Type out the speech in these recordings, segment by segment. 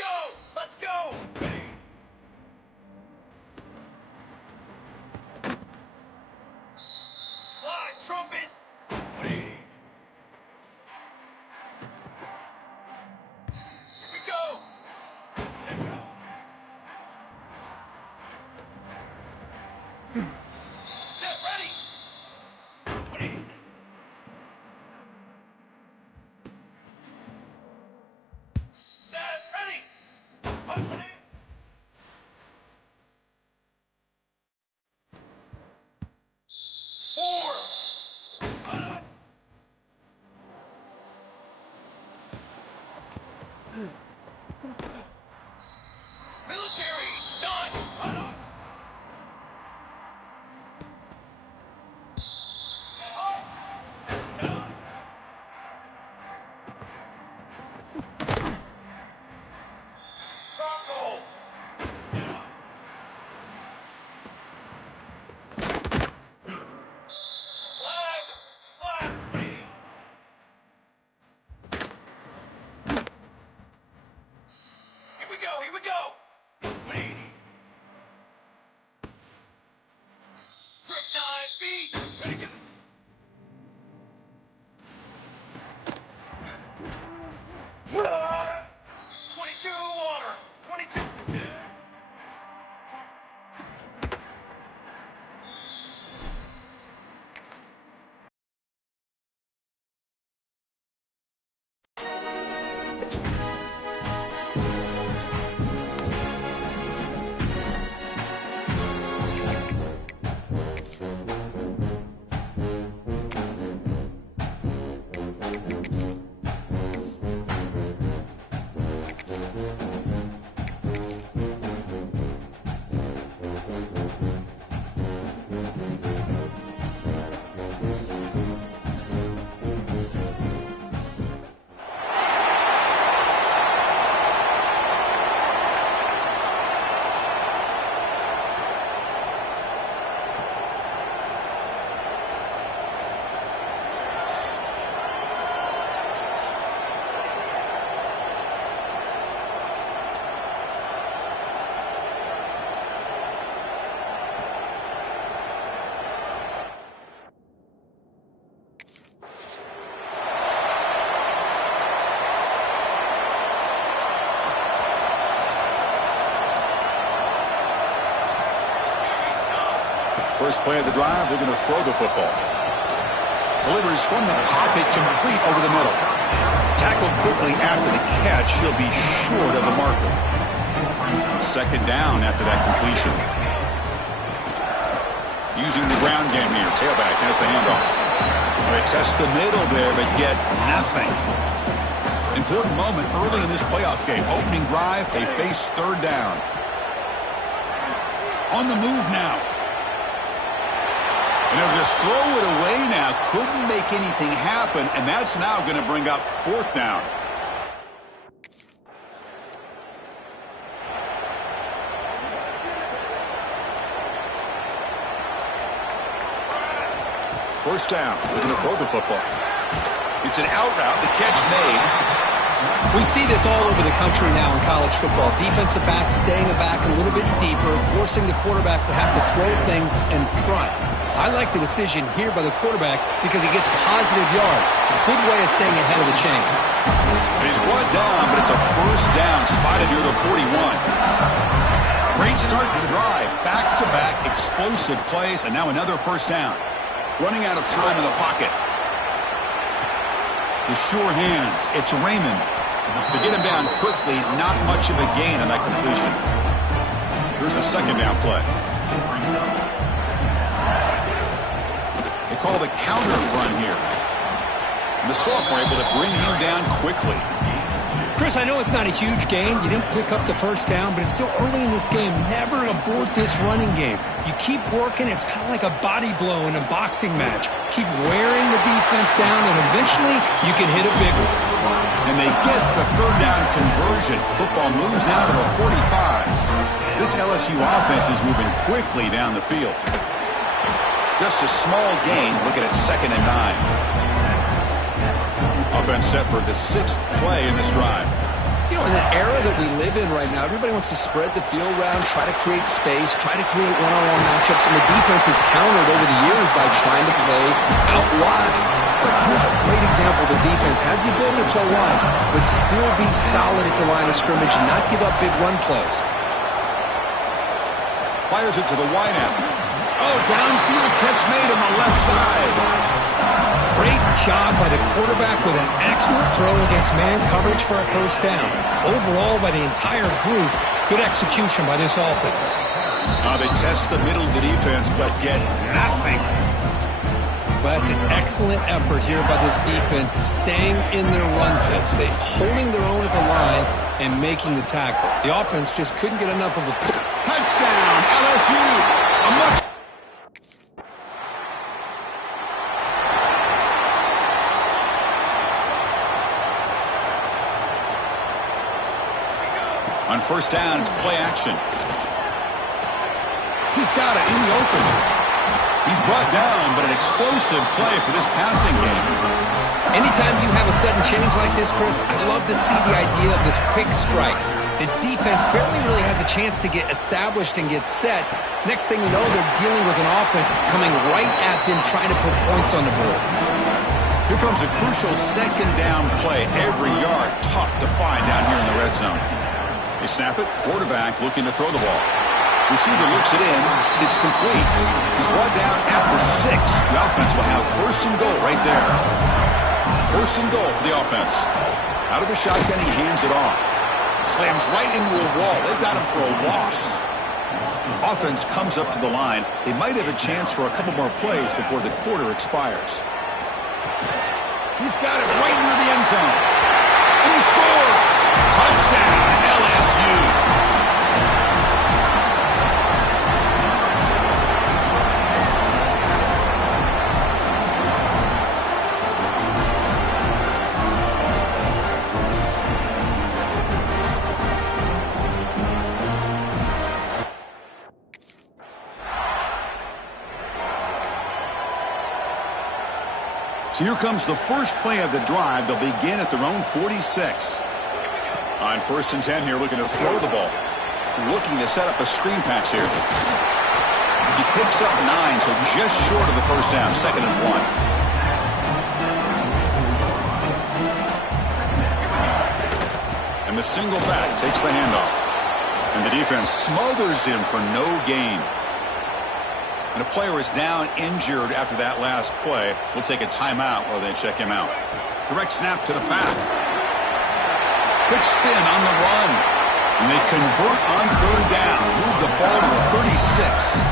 go! Let's go! Fly, trumpet! Here we go! Set, ready! Set, ready! Four! Military, stun! Stronghold! Flag! Flag! Here we go! Here we go! Trip 9 feet! Ready, go! 22 water! 22! First play of the drive, they're going to throw the football. Delivers from the pocket, complete over the middle. Tackled quickly after the catch. He'll be short of the marker. Second down after that completion. Using the ground game here. Tailback has the handoff. They test the middle there, but get nothing. Important moment early in this playoff game. Opening drive, they face third down. On the move now. And they'll just throw it away now. Couldn't make anything happen, and that's now going to bring up fourth down. First down. They're going to throw the football. It's an out route. The catch made. We see this all over the country now in college football. Defensive backs staying back a little bit deeper, forcing the quarterback to have to throw things in front. I like the decision here by the quarterback because he gets positive yards. It's a good way of staying ahead of the chains. He's brought down, but it's a first down spotted near the 41. Great start for the drive. Back-to-back explosive plays, and now another first down. Running out of time in the pocket. The sure hands. It's Raymond. To get him down quickly, not much of a gain on that completion. Here's the second down play. They call the counter run here. And the sophomore able to bring him down quickly. Chris, I know it's not a huge gain. You didn't pick up the first down, but it's still early in this game. Never abort this running game. You keep working. It's kind of like a body blow in a boxing match. Keep wearing the defense down, and eventually you can hit a big one. And they get the third down conversion. Football moves now to the 45. This LSU offense is moving quickly down the field. Just a small gain. Looking at 2nd and 9. Offense set for the 6th play in this drive. You know, in the era that we live in right now, everybody wants to spread the field around, try to create space, try to create one-on-one matchups, and the defense has countered over the years by trying to play out wide. But here's a great example. The defense has the ability to play wide, but still be solid at the line of scrimmage and not give up big run plays. Fires it to the wide end. Oh, downfield catch made on the left side. Great job by the quarterback with an accurate throw against man coverage for a first down. Overall, by the entire group, good execution by this offense. They test the middle of the defense, but get nothing. Well, that's an excellent effort here by this defense, staying in their run fits. They holding their own at the line and making the tackle. The offense just couldn't get enough of a touchdown, LSU. A much on first down, it's play action. He's got it in the open. He's brought down, but an explosive play for this passing game. Anytime you have a sudden change like this, Chris, I love to see the idea of this quick strike. The defense barely really has a chance to get established and get set. Next thing you know, they're dealing with an offense that's coming right at them, trying to put points on the board. Here comes a crucial second down play. Every yard tough to find down here in the red zone. They snap it. Quarterback looking to throw the ball. Receiver looks it in. It's complete. He's brought down at the 6. The offense will have first and goal right there. First and goal for the offense. Out of the shotgun, he hands it off. Slams right into a wall. They've got him for a loss. Offense comes up to the line. They might have a chance for a couple more plays before the quarter expires. He's got it right near the end zone. And he scores. Touchdown, LSU. So here comes the first play of the drive. They'll begin at their own 46. On first and 10 here, looking to throw the ball. Looking to set up a screen pass here. He picks up 9, so just short of the first down. Second and 1. And the single back takes the handoff. And the defense smothers him for no gain. And a player is down injured after that last play. We'll take a timeout while they check him out. Direct snap to the back. Quick spin on the run. And they convert on third down. Move the ball to the 36.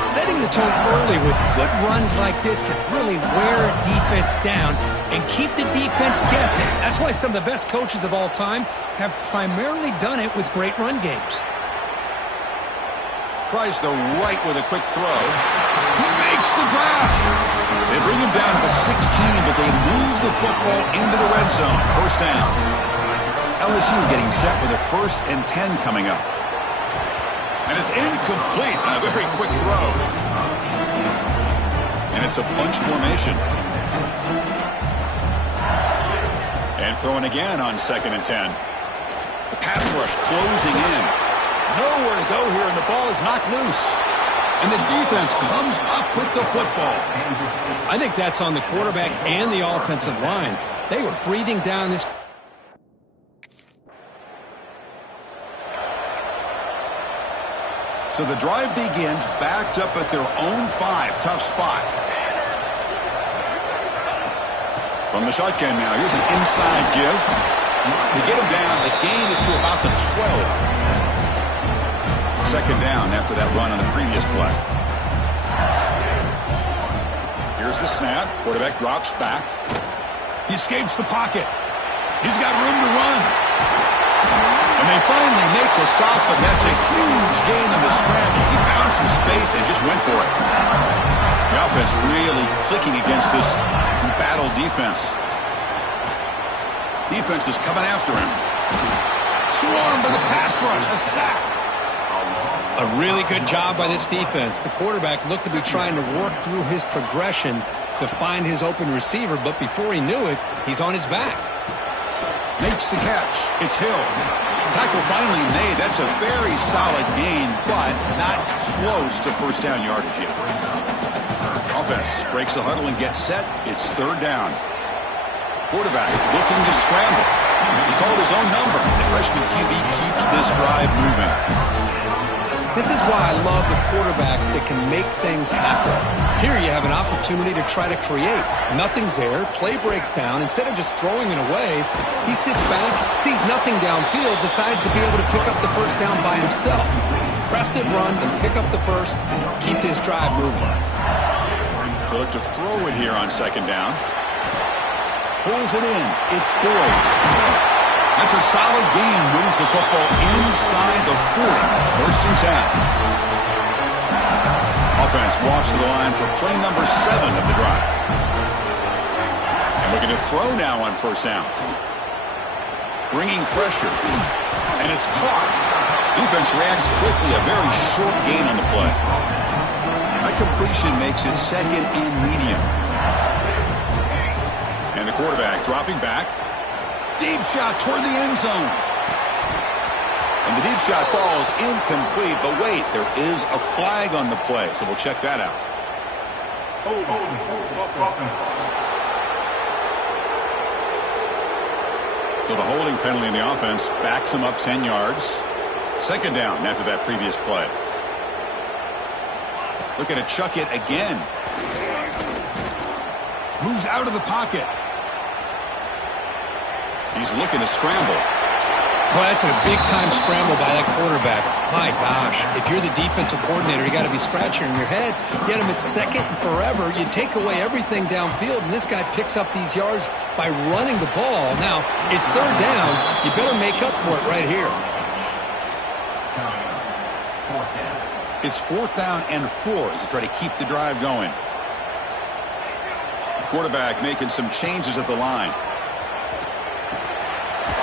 Setting the tone early with good runs like this can really wear a defense down and keep the defense guessing. That's why some of the best coaches of all time have primarily done it with great run games. Tries the right with a quick throw. He makes the grab. They bring him down to the 16, but they move the football into the red zone. First down. LSU getting set with a first and 10 coming up. And it's incomplete. A very quick throw. And it's a bunch formation. And throwing again on second and 10. The pass rush closing in. Nowhere to go here, and the ball is knocked loose. And the defense comes up with the football. I think that's on the quarterback and the offensive line. They were breathing down this. So the drive begins backed up at their own 5. Tough spot. From the shotgun now, here's an inside give. They get him down. The gain is to about the 12. Second down after that run on the previous play. Here's the snap. Quarterback drops back. He escapes the pocket. He's got room to run. And they finally make the stop, but that's a huge gain on the scramble. He found some space and just went for it. The offense really clicking against this battle defense. Defense is coming after him. Swarmed by the pass rush. A sack. A really good job by this defense. The quarterback looked to be trying to work through his progressions to find his open receiver, but before he knew it, he's on his back. Makes the catch. It's Hill. Tackle finally made. That's a very solid gain, but not close to first down yardage yet. Offense breaks the huddle and gets set. It's third down. Quarterback looking to scramble. He called his own number. The freshman QB keeps this drive moving. This is why I love the quarterbacks that can make things happen. Here you have an opportunity to try to create. Nothing's there. Play breaks down. Instead of just throwing it away, he sits back, sees nothing downfield, decides to be able to pick up the first down by himself. Press it, run, and pick up the first. Keep this drive moving. They look to throw it here on second down. Pulls it in. It's Boyd. That's a solid gain. Moves the football inside the 40. First and 10. Offense walks to the line for play number 7 of the drive. And looking to throw now on first down. Bringing pressure. And it's caught. Defense reacts quickly. A very short gain on the play. That completion makes it second and medium. And the quarterback dropping back. Deep shot toward the end zone. And the deep shot falls incomplete. But wait, there is a flag on the play, so we'll check that out. So the holding penalty in the offense backs him up 10 yards. Second down after that previous play. Looking to chuck it again. Moves out of the pocket. He's looking to scramble. Well, that's a big-time scramble by that quarterback. My gosh, if you're the defensive coordinator, you got to be scratching your head. You had him at second and forever. You take away everything downfield, and this guy picks up these yards by running the ball. Now, it's third down. You better make up for it right here. It's fourth down and 4 as they try to keep the drive going. Quarterback making some changes at the line.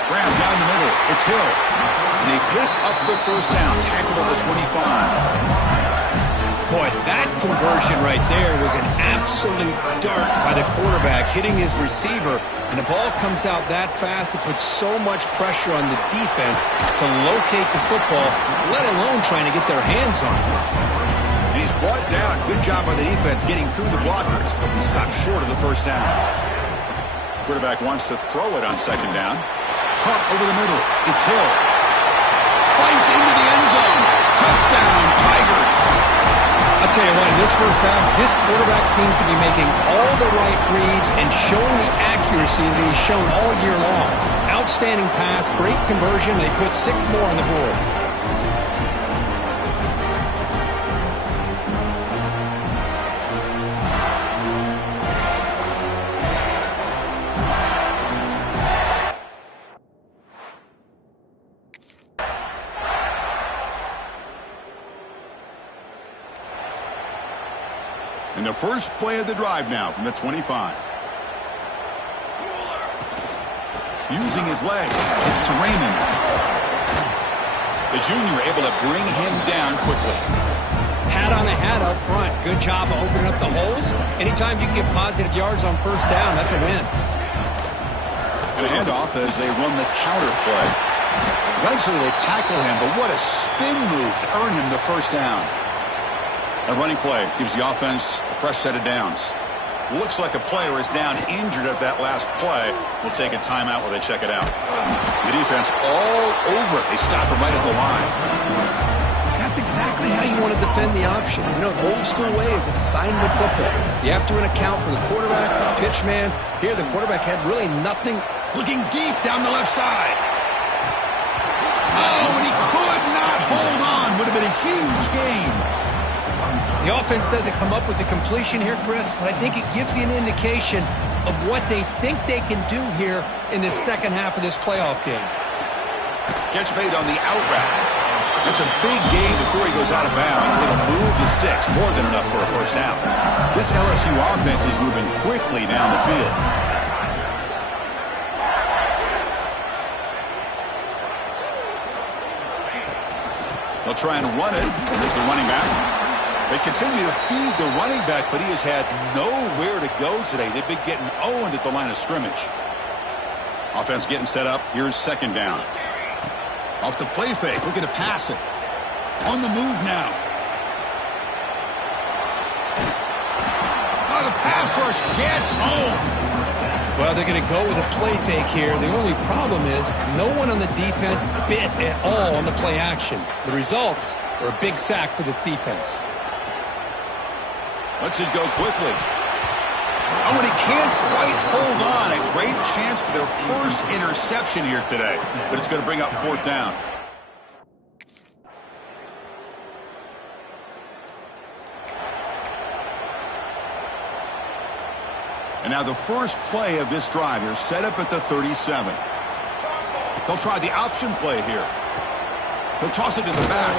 Graham down the middle. It's Hill. And they pick up the first down. Tackled at the 25. Boy, that conversion right there was an absolute dart by the quarterback hitting his receiver. And the ball comes out that fast. It puts so much pressure on the defense to locate the football, let alone trying to get their hands on it. And he's brought down. Good job by the defense getting through the blockers. But he stopped short of the first down. Quarterback wants to throw it on second down. Caught over the middle. It's Hill. Fights into the end zone. Touchdown, Tigers. I'll tell you what, in this first half, this quarterback seems to be making all the right reads and showing the accuracy that he's shown all year long. Outstanding pass, great conversion. They put 6 more on the board. And the first play of the drive now from the 25. Using his legs, it's Raymond. The junior able to bring him down quickly. Hat on a hat up front. Good job of opening up the holes. Anytime you can get positive yards on first down, that's a win. And a handoff as they run the counter play. Eventually they tackle him, but what a spin move to earn him the first down. A running play gives the offense a fresh set of downs. Looks like a player is down injured at that last play. We'll take a timeout while they check it out. The defense all over it. They stop him right at the line. That's exactly how you want to defend the option. You know, the old school way is assignment football. You have to account for the quarterback, the pitch man. Here, the quarterback had really nothing. Looking deep down the left side. Oh, and he could not hold on. Would have been a huge gain. The offense doesn't come up with the completion here, Chris, but I think it gives you an indication of what they think they can do here in the second half of this playoff game. Catch made on the out route. That's a big gain before he goes out of bounds. It'll move the sticks, more than enough for a first down. This LSU offense is moving quickly down the field. They'll try and run it. Here's the running back. They continue to feed the running back, but he has had nowhere to go today. They've been getting owned at the line of scrimmage. Offense getting set up. Here's second down. Off the play fake. Looking to pass it. On the move now. Oh, the pass rush gets home. Well, they're going to go with a play fake here. The only problem is no one on the defense bit at all on the play action. The results are a big sack for this defense. Lets it go quickly. Oh, and he can't quite hold on. A great chance for their first interception here today. But it's going to bring up fourth down. And now the first play of this drive here, set up at the 37. They'll try the option play here. He'll toss it to the back.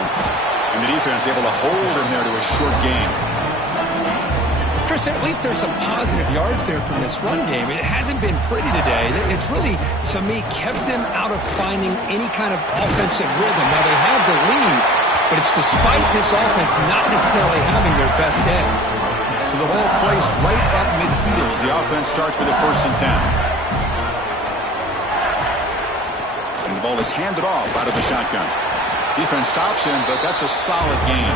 And the defense able to hold him there to a short gain. Chris, at least there's some positive yards there from this run game. It hasn't been pretty today. It's really, to me, kept them out of finding any kind of offensive rhythm. Now, they have the lead, but it's despite this offense not necessarily having their best day. So the ball placed right at midfield as the offense starts with a 1st and 10. And the ball is handed off out of the shotgun. Defense stops him, but that's a solid gain.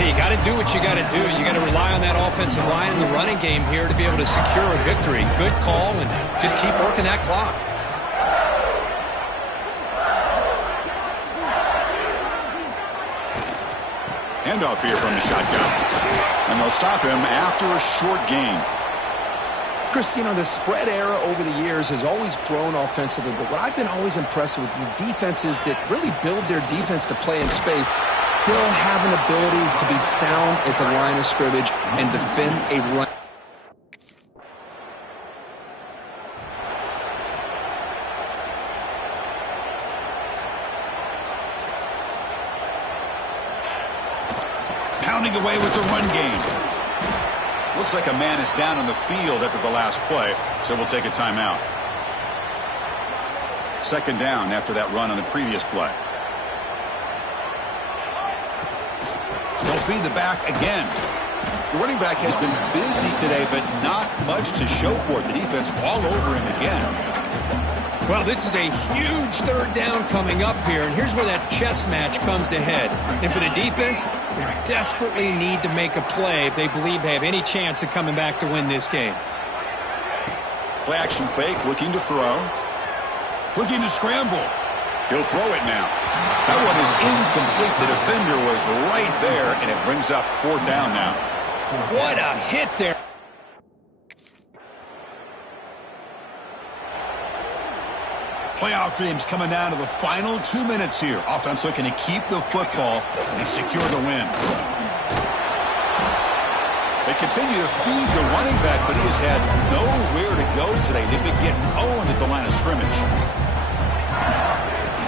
Hey, you got to do what you got to do. You got to rely on that offensive line and the running game here to be able to secure a victory. Good call, and just keep working that clock. Handoff here from the shotgun. And they'll stop him after a short gain. Chris, you know, the spread era over the years has always grown offensively, but what I've been always impressed with defenses that really build their defense to play in space still have an ability to be sound at the line of scrimmage and defend a run. Pounding away with the run game. Looks like a man is down on the field after the last play, so we'll take a timeout. Second down after that run on the previous play. They'll feed the back again. The running back has been busy today, but not much to show for it. The defense all over him again. Well, this is a huge third down coming up here, and here's where that chess match comes to head. And for the defense, they desperately need to make a play if they believe they have any chance of coming back to win this game. Play action fake, looking to throw. Looking to scramble. He'll throw it now. That one is incomplete. The defender was right there, and it brings up fourth down now. What a hit there. Playoff teams coming down to the final 2 minutes here. Offense looking to keep the football and secure the win. They continue to feed the running back, but he has had nowhere to go today. They've been getting owned at the line of scrimmage.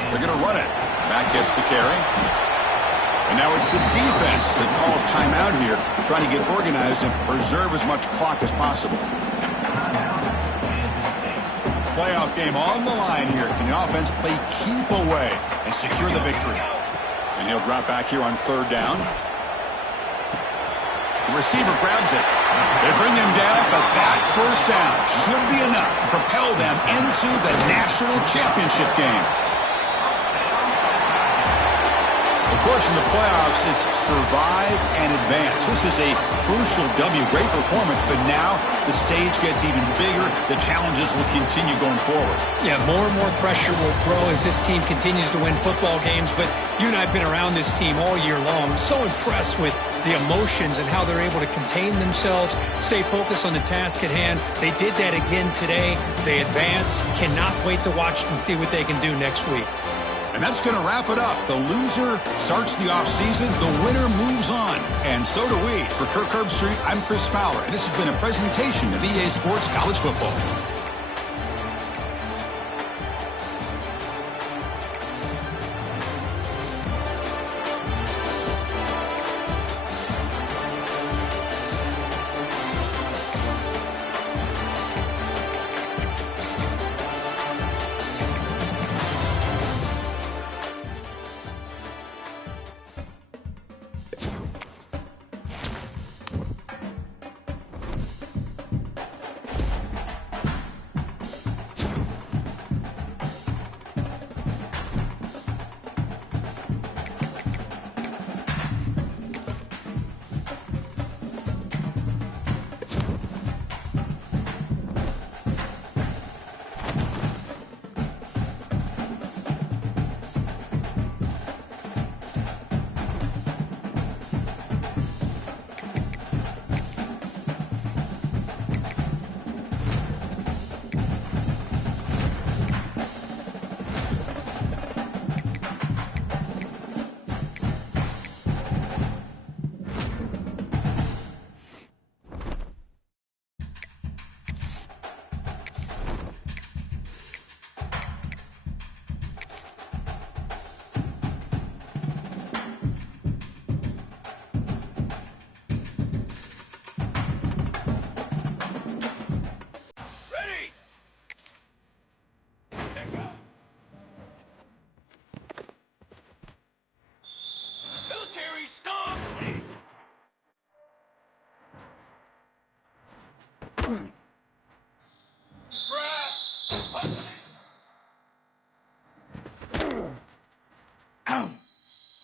They're going to run it. Back gets the carry. And now it's the defense that calls timeout here, trying to get organized and preserve as much clock as possible. Playoff game on the line here. Can the offense play keep away and secure the victory? And he'll drop back here on third down. The receiver grabs it. They bring him down, but that first down should be enough to propel them into the national championship game. Of course, in the playoffs, it's survive and advance. This is a crucial W. Great performance, but now the stage gets even bigger. The challenges will continue going forward. Yeah, more and more pressure will grow as this team continues to win football games, but you and I have been around this team all year long. I'm so impressed with the emotions and how they're able to contain themselves, stay focused on the task at hand. They did that again today. They advance. Cannot wait to watch and see what they can do next week. And that's going to wrap it up. The loser starts the offseason. The winner moves on. And so do we. For Kirk Herbstreit, I'm Chris Fowler. And this has been a presentation of EA Sports College Football.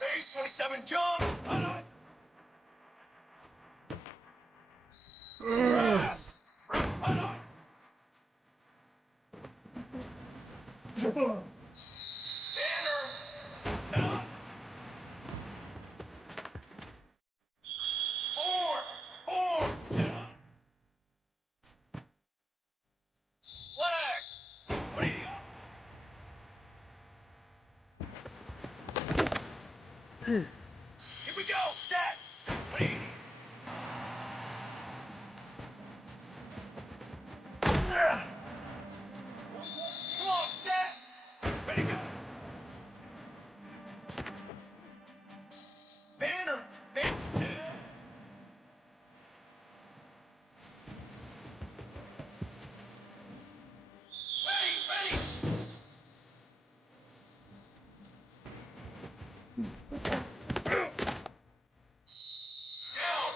Base 27 jump. Press. Banner. Four. Flag. What do you got? Here we go. Set. What do you need? Come on, set. Ready, go. Banner. Ready. Down.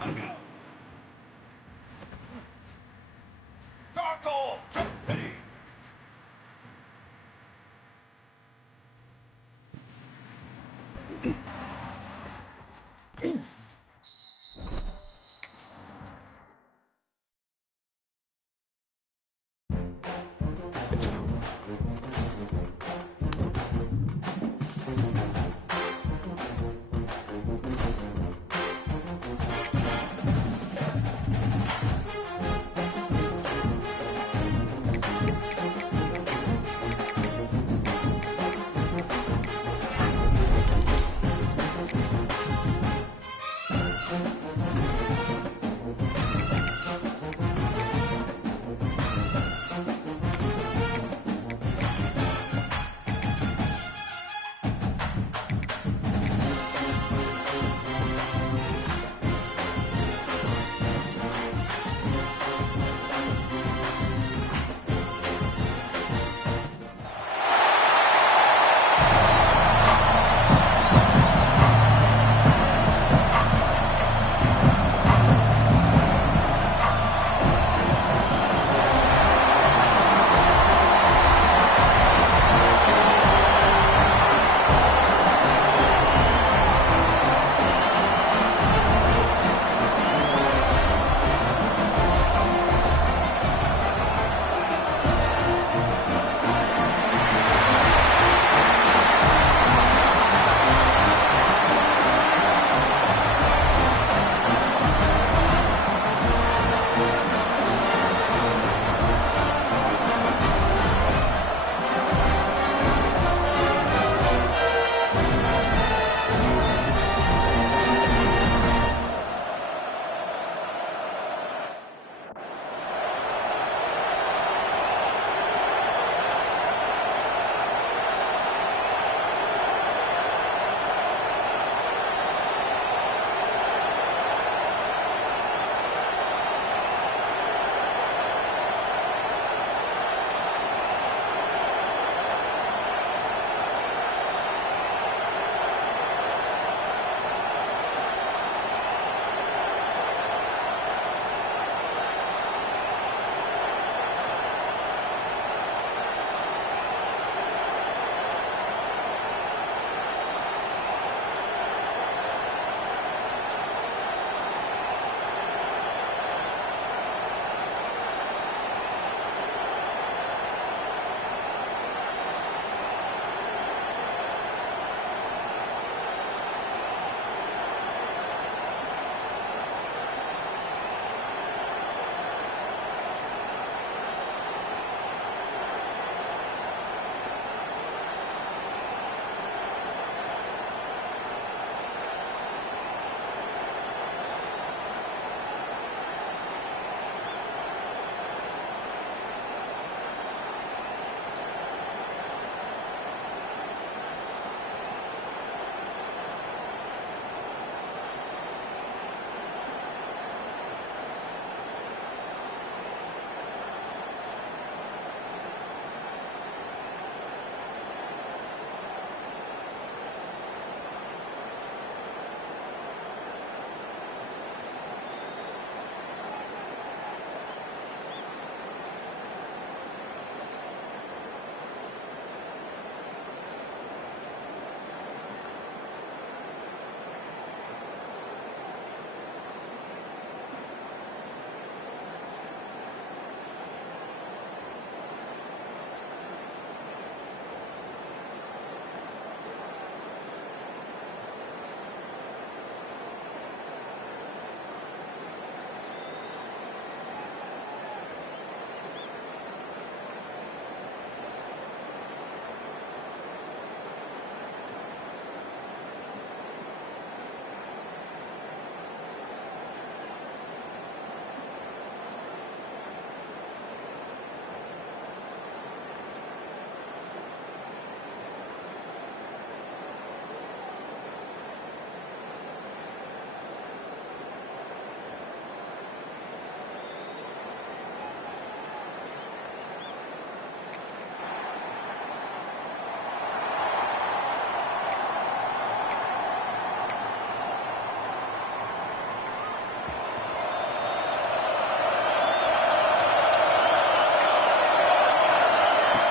Let go. Charcoal. Ready.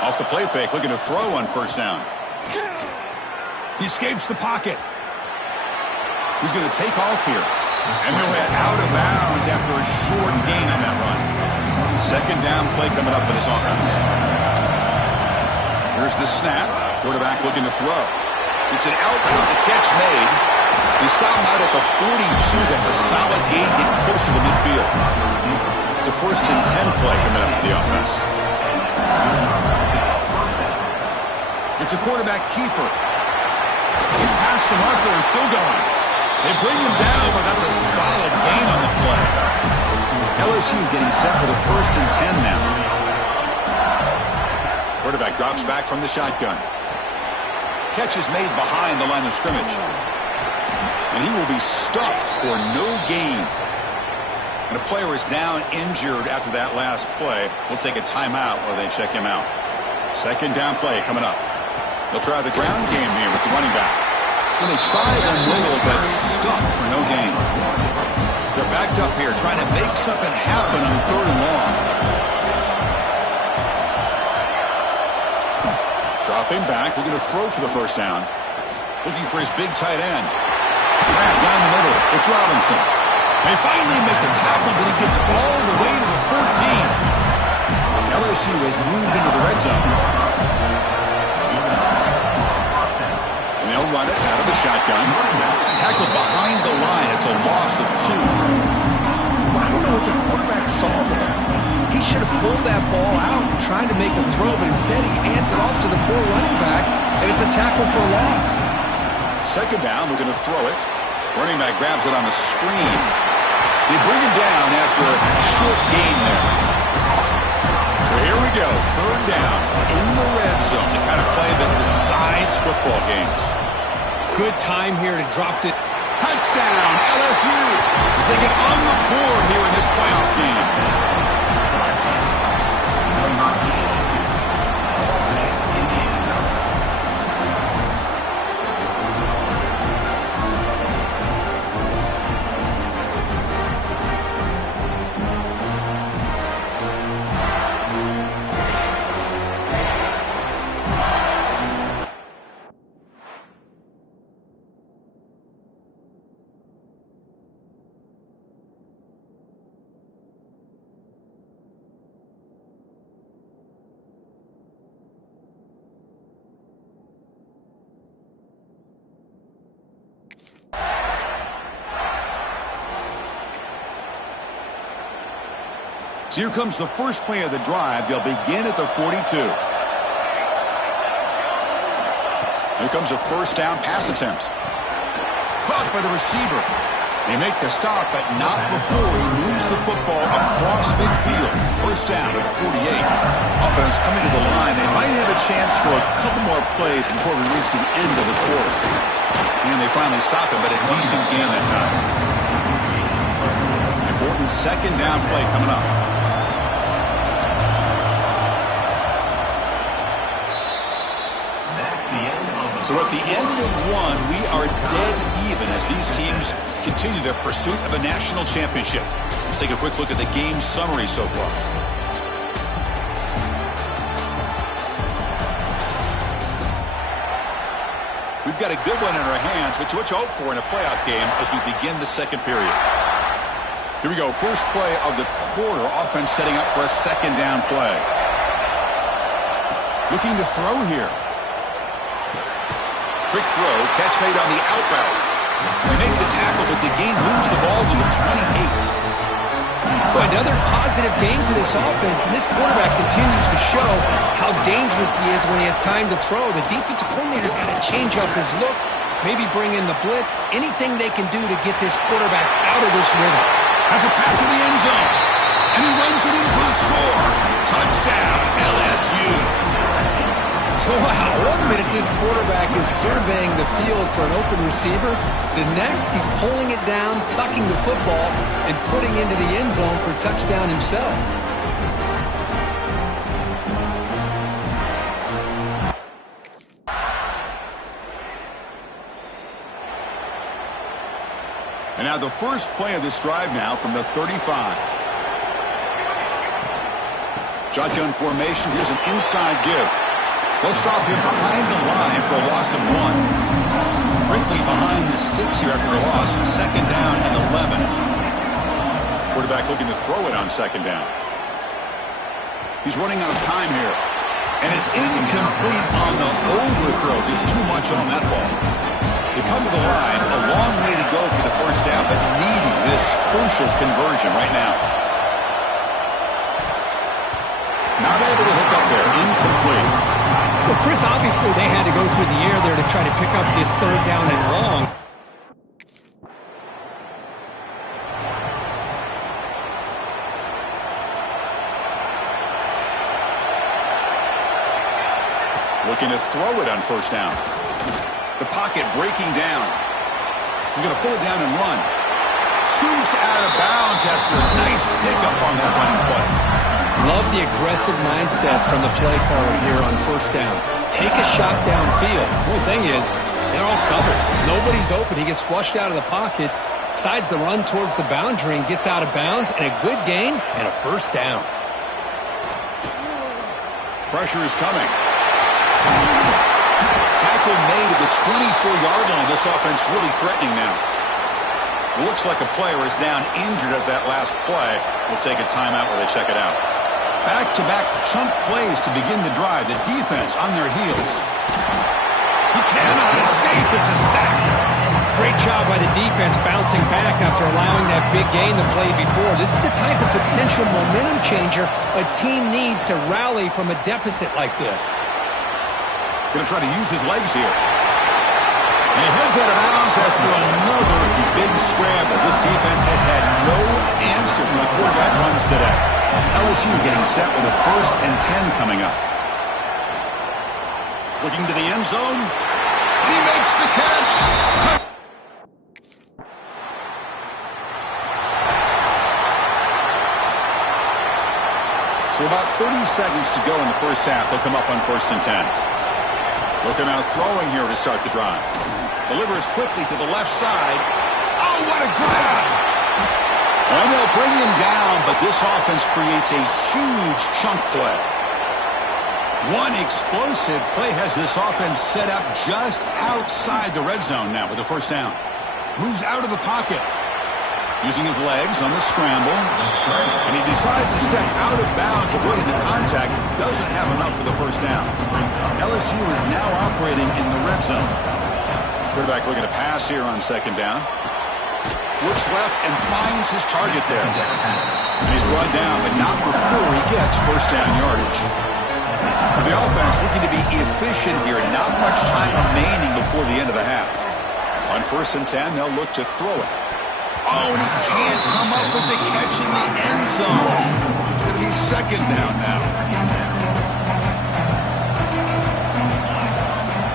Off the play fake, looking to throw on first down. He escapes the pocket. He's going to take off here. And he'll head out of bounds after a short gain on that run. Second down play coming up for this offense. Here's the snap. Quarterback looking to throw. It's an out route. The catch made. He stopped out at the 42. That's a solid gain, getting closer to midfield. It's a 1st and 10 play coming up for the offense. It's a quarterback keeper. He's past the marker and still going. They bring him down, but that's a solid gain on the play. LSU getting set for the 1st and 10 now. Quarterback drops back from the shotgun. Catch is made behind the line of scrimmage. And he will be stuffed for no gain. And a player is down injured after that last play. We'll take a timeout while they check him out. Second down play coming up. They'll try the ground game here with the running back. When they try the middle, but stuffed for no gain. They're backed up here trying to make something happen on 3rd and long. Dropping back, looking to throw for the first down. Looking for his big tight end. Grab down the middle. It's Robinson. They finally make the tackle, but he gets all the way to the 14. LSU has moved into the red zone. And they'll run it out of the shotgun. Tackled behind the line. It's a loss of 2. I don't know what the quarterback saw there. He should have pulled that ball out and tried to make a throw, but instead he hands it off to the poor running back, and it's a tackle for a loss. Second down, we're going to throw it. Running back grabs it on the screen. They bring him down after a short gain there. So here we go, 3rd down in the red zone, the kind of play that decides football games. Good time here to drop it. Touchdown, LSU, as they get on the board here in this playoff game. So here comes the first play of the drive. They'll begin at the 42. Here comes a first down pass attempt. Caught by the receiver. They make the stop, but not before he moves the football across midfield. First down at the 48. Offense coming to the line. They might have a chance for a couple more plays before we reach the end of the quarter. And they finally stop him, but a decent gain that time. Important second down play coming up. So at the end of one, we are dead even as these teams continue their pursuit of a national championship. Let's take a quick look at the game summary so far. We've got a good one in our hands, which you hope for in a playoff game as we begin the second period. Here we go, first play of the quarter. Offense setting up for a second down play. Looking to throw here. Quick throw, catch made on the out route. They make the tackle, but the gain moves the ball to the 28. Another positive game for this offense, and this quarterback continues to show how dangerous he is when he has time to throw. The defensive coordinator's got to change up his looks, maybe bring in the blitz, anything they can do to get this quarterback out of this rhythm. Has a pass to the end zone, and he runs it in for the score. Touchdown, LSU. Wow, 1 minute this quarterback is surveying the field for an open receiver. The next, he's pulling it down, tucking the football, and putting into the end zone for a touchdown himself. And now the first play of this drive now from the 35. Shotgun formation. Here's an inside give. They'll stop him behind the line for a loss of 1. Quickly behind the sticks here after the loss. 2nd down and 11. Quarterback looking to throw it on 2nd down. He's running out of time here. And it's incomplete on the overthrow. Just too much on that ball. They come to the line. A long way to go for the first down, but needing this crucial conversion right now. Not able to hook up there. Incomplete. Well, Chris, obviously they had to go through the air there to try to pick up this 3rd down and long. Looking to throw it on 1st down. The pocket breaking down. He's going to pull it down and run. Scoots out of bounds after a nice pickup on that running play. Love the aggressive mindset from the play caller here on 1st down. Take a shot downfield. The whole thing is, they're all covered. Nobody's open. He gets flushed out of the pocket, decides to run towards the boundary and gets out of bounds, and a good gain and a 1st down. Pressure is coming. Tackle made at the 24-yard line. This offense really threatening now. Looks like a player is down injured at that last play. We'll take a timeout while they check it out. Back-to-back chunk plays to begin the drive. The defense on their heels. He cannot escape. It's a sack. Great job by the defense bouncing back after allowing that big gain the play before. This is the type of potential momentum changer a team needs to rally from a deficit like this. Going to try to use his legs here. And he heads out of bounds after another big scramble. This defense has had no answer from the quarterback runs today. LSU getting set with a 1st and 10 coming up. Looking to the end zone. And he makes the catch. So about 30 seconds to go in the first half. They'll come up on 1st and 10. Looking out throwing here to start the drive. Delivers quickly to the left side. Oh, what a grab! And they'll bring him down, but this offense creates a huge chunk play. One explosive play has this offense set up just outside the red zone now with a 1st down. Moves out of the pocket. Using his legs on the scramble. And he decides to step out of bounds, avoiding the contact. Doesn't have enough for the 1st down. LSU is now operating in the red zone. Quarterback looking to pass here on 2nd down. Looks left and finds his target there. And he's brought down, but not before he gets 1st down yardage. So the offense looking to be efficient here. Not much time remaining before the end of the half. On 1st and 10, they'll look to throw it. Oh, and he can't come up with the catch in the end zone. It's going to be 2nd down now.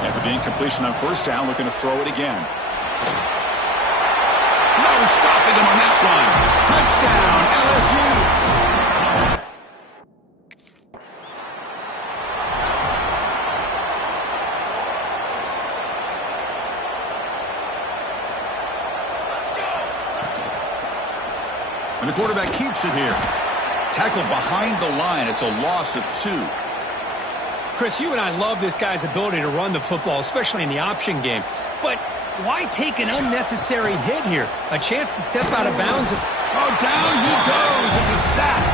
After the incompletion on 1st down, looking to throw it again. No stopping him on that one. Touchdown, LSU. And the quarterback keeps it here. Tackled behind the line. It's a loss of 2. Chris, you and I love this guy's ability to run the football, especially in the option game. But why take an unnecessary hit here? A chance to step out of bounds. Oh, down he goes. It's a sack.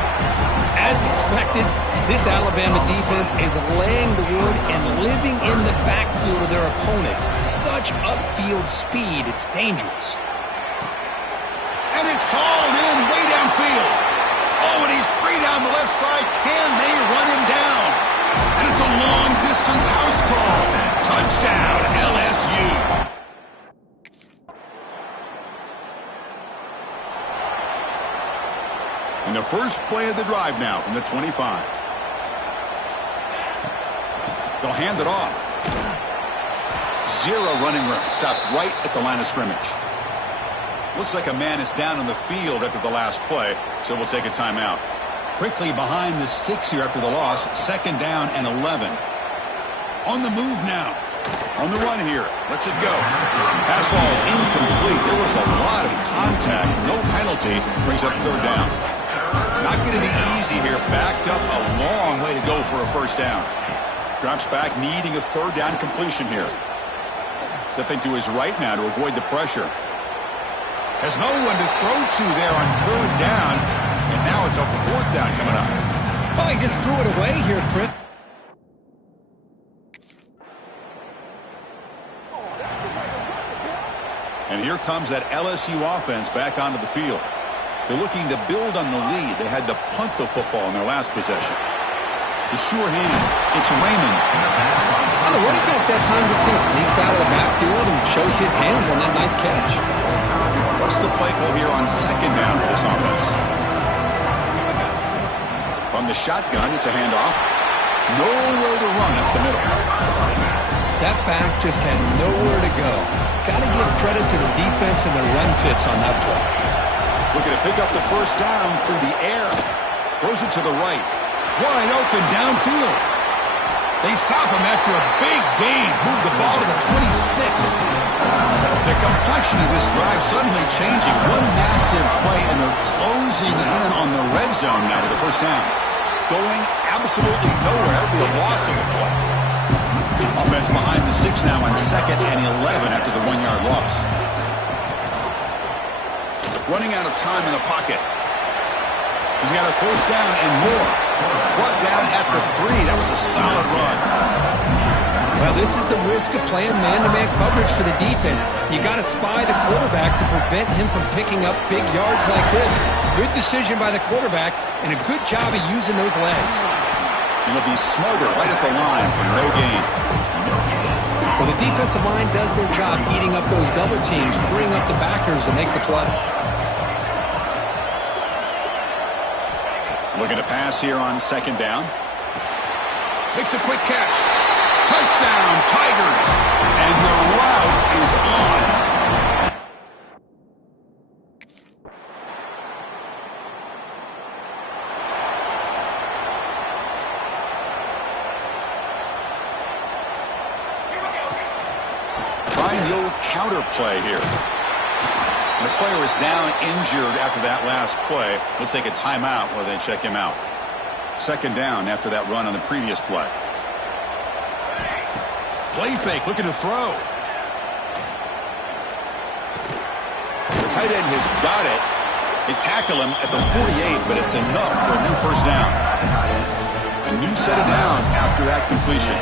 As expected, this Alabama defense is laying the wood and living in the backfield of their opponent. Such upfield speed, it's dangerous. And it's hauled in way downfield. Oh, and he's free down the left side. Can they run him down? And it's a long-distance house call. Touchdown, LSU. And the first play of the drive now from the 25. They'll hand it off. 0 running room. Stopped right at the line of scrimmage. Looks like a man is down on the field after the last play, so we'll take a timeout. Quickly behind the sticks here after the loss. 2nd down and 11. On the move now. On the run here. Lets it go. Pass ball is incomplete. There was a lot of contact. No penalty. Brings up 3rd down. Not going to be easy here. Backed up a long go for a first down. Drops back, needing a third down completion here. Stepping to his right now to avoid the pressure. Has no one to throw to there on third down. And now it's a fourth down coming up. Oh, he just threw it away here, Chris. And here comes that LSU offense back onto the field. They're looking to build on the lead. They had to punt the football in their last possession. The sure hands. It's Raymond. Well, the running back that time just kind of sneaks out of the backfield and shows his hands on that nice catch. What's the play call here on second down for this offense? From the shotgun, it's a handoff. Nowhere to run up the middle. That back just had nowhere to go. Got to give credit to the defense and their run fits on that play. Looking to pick up the first down through the air. Throws it to the right. Wide open downfield. They stop him after a big gain. Move the ball to the 26. The complexion of this drive suddenly changing. One massive play, and they're closing in on the red zone now with the first down. Going absolutely nowhere. That would be a loss of a play. Offense behind the 6 now on 2nd and 11 after the 1-yard loss. Running out of time in the pocket. He's got a first down and more. Brought down at the 3. That was a solid run. Well, this is the risk of playing man-to-man coverage for the defense. You got to spy the quarterback to prevent him from picking up big yards like this. Good decision by the quarterback and a good job of using those legs. And he'll be smothered right at the line for no gain. Well, the defensive line does their job eating up those double teams, freeing up the backers to make the play. Looking to pass here on second down. Makes a quick catch. Touchdown, Tigers. And the route is on. Trying the old counter play here. The player is down injured after that last play. Let's take a timeout while they check him out. Second down after that run on the previous play. Play fake, looking to throw. The tight end has got it. They tackle him at the 48, but it's enough for a new first down. A new set of downs after that completion.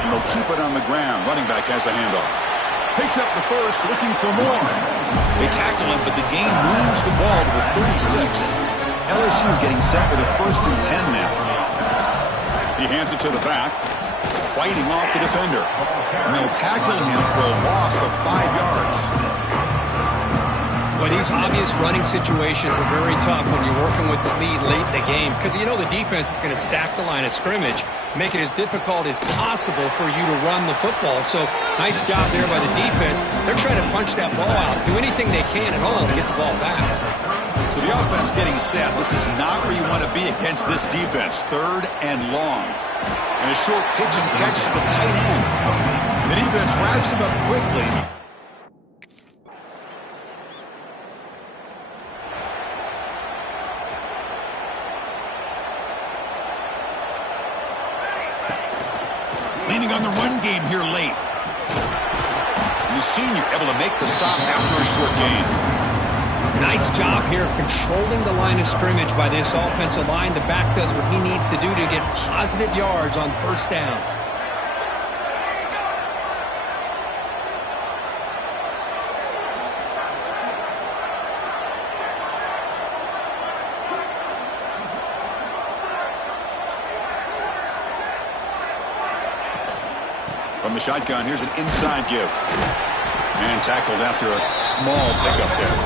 And they'll keep it on the ground. Running back has the handoff. Picks up the first, looking for more. They tackle him, but the gain moves the ball to the 36. LSU getting set with a 1st and 10 now. He hands it to the back, fighting off the defender. And they'll tackle him for a loss of 5 yards. Well, these obvious running situations are very tough when you're working with the lead late in the game because you know the defense is going to stack the line of scrimmage, make it as difficult as possible for you to run the football. So nice job there by the defense. They're trying to punch that ball out, do anything they can at all to get the ball back. So the offense getting set. This is not where you want to be against this defense. 3rd and long. And a short pitch and catch to the tight end. The defense wraps him up quickly. Leaning on the run game here late. And the senior able to make the stop after a short gain. Nice job here of controlling the line of scrimmage by this offensive line. The back does what he needs to do to get positive yards on first down. From the shotgun, here's an inside give. And tackled after a small pickup there.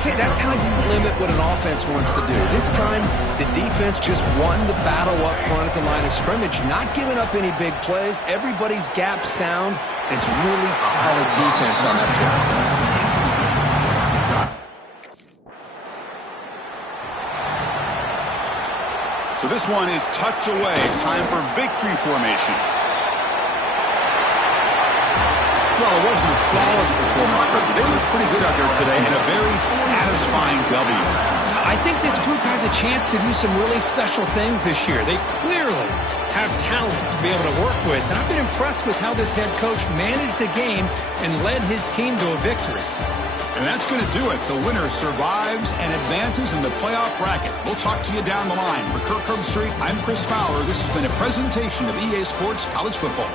See, that's how you limit what an offense wants to do. This time, the defense just won the battle up front at the line of scrimmage, not giving up any big plays. Everybody's gap sound. It's really solid defense on that play. So this one is tucked away. Time for victory formation. Well, it wasn't a flawless performance, but they looked pretty good out there today in a very satisfying W. I think this group has a chance to do some really special things this year. They clearly have talent to be able to work with, and I've been impressed with how this head coach managed the game and led his team to a victory. And that's going to do it. The winner survives and advances in the playoff bracket. We'll talk to you down the line. For Kirk Herbstreit, I'm Chris Fowler. This has been a presentation of EA Sports College Football.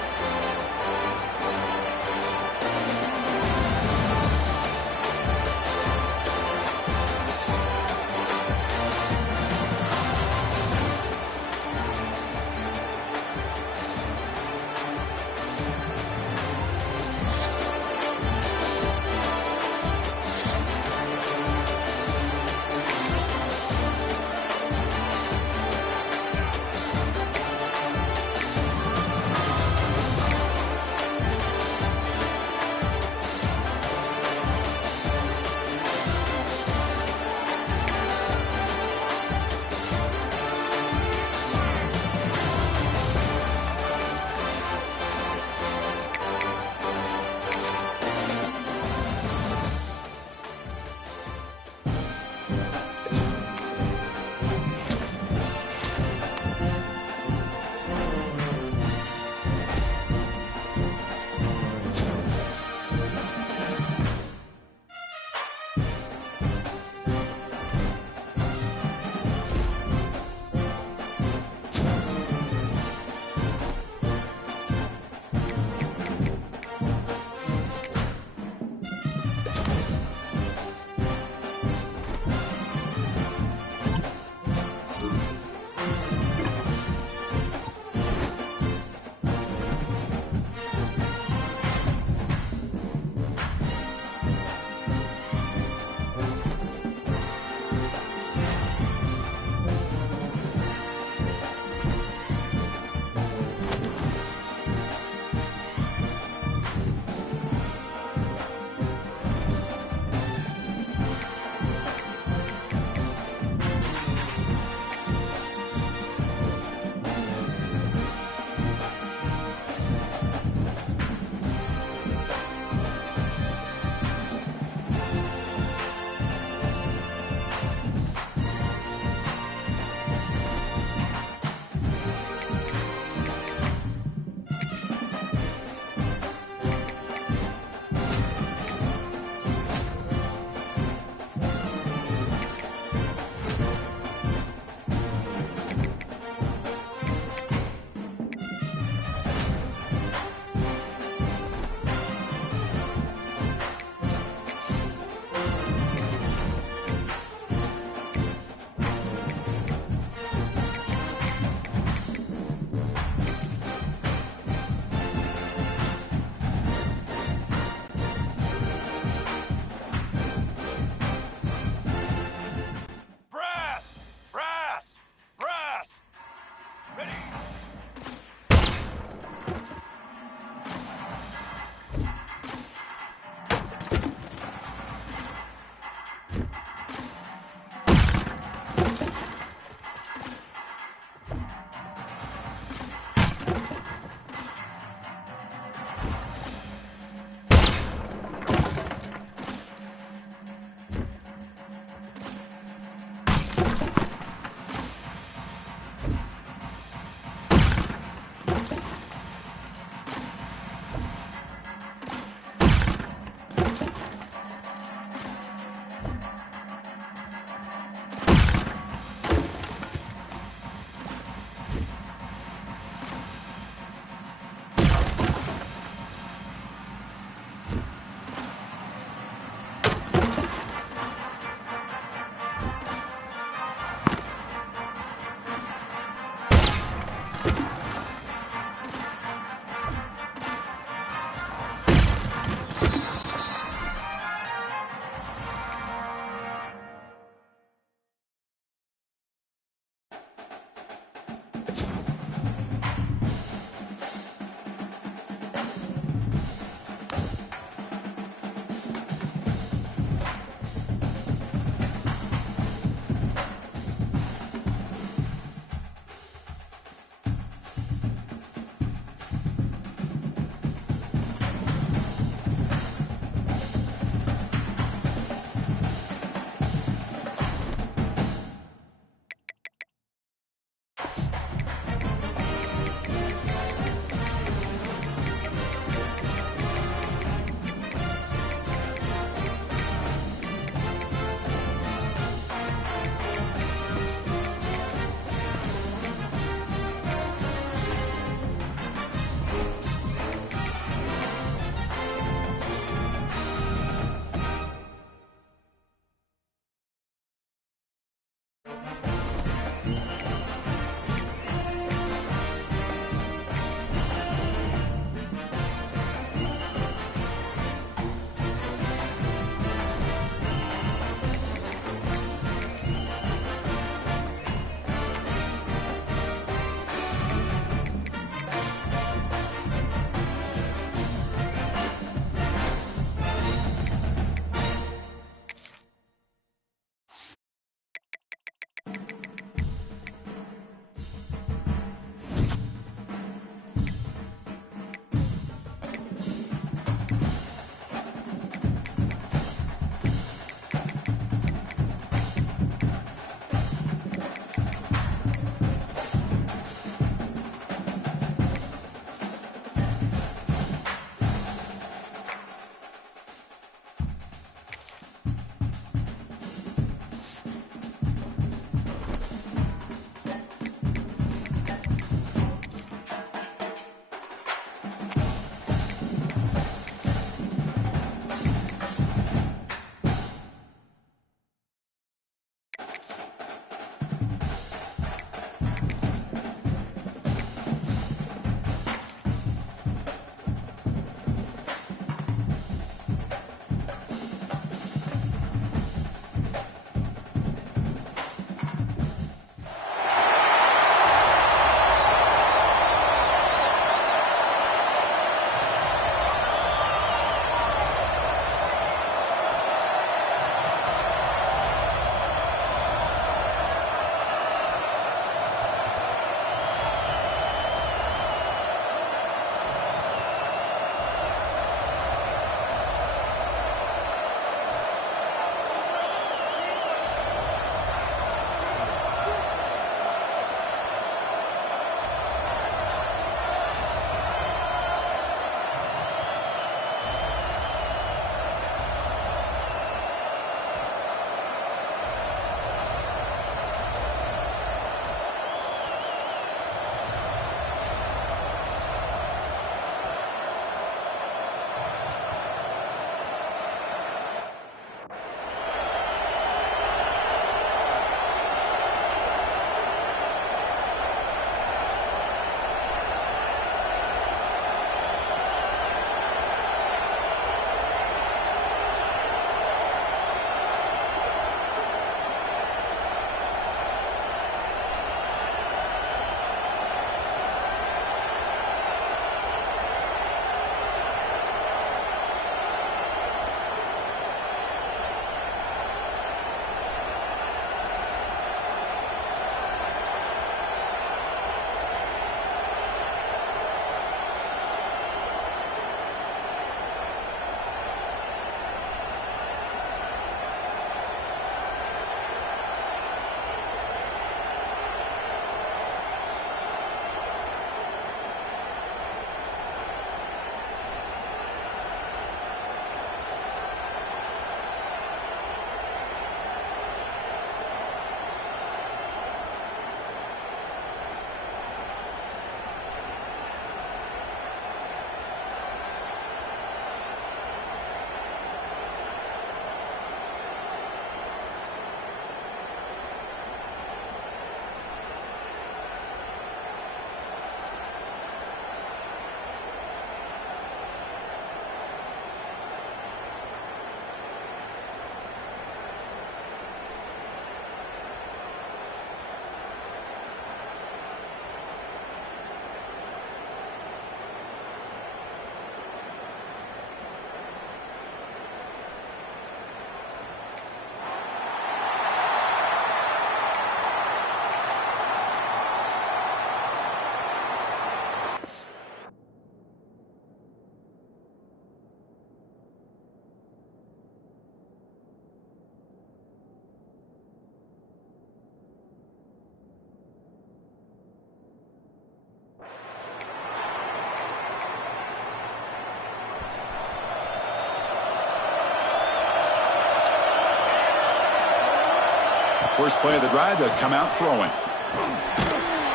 First play of the drive, they'll come out throwing.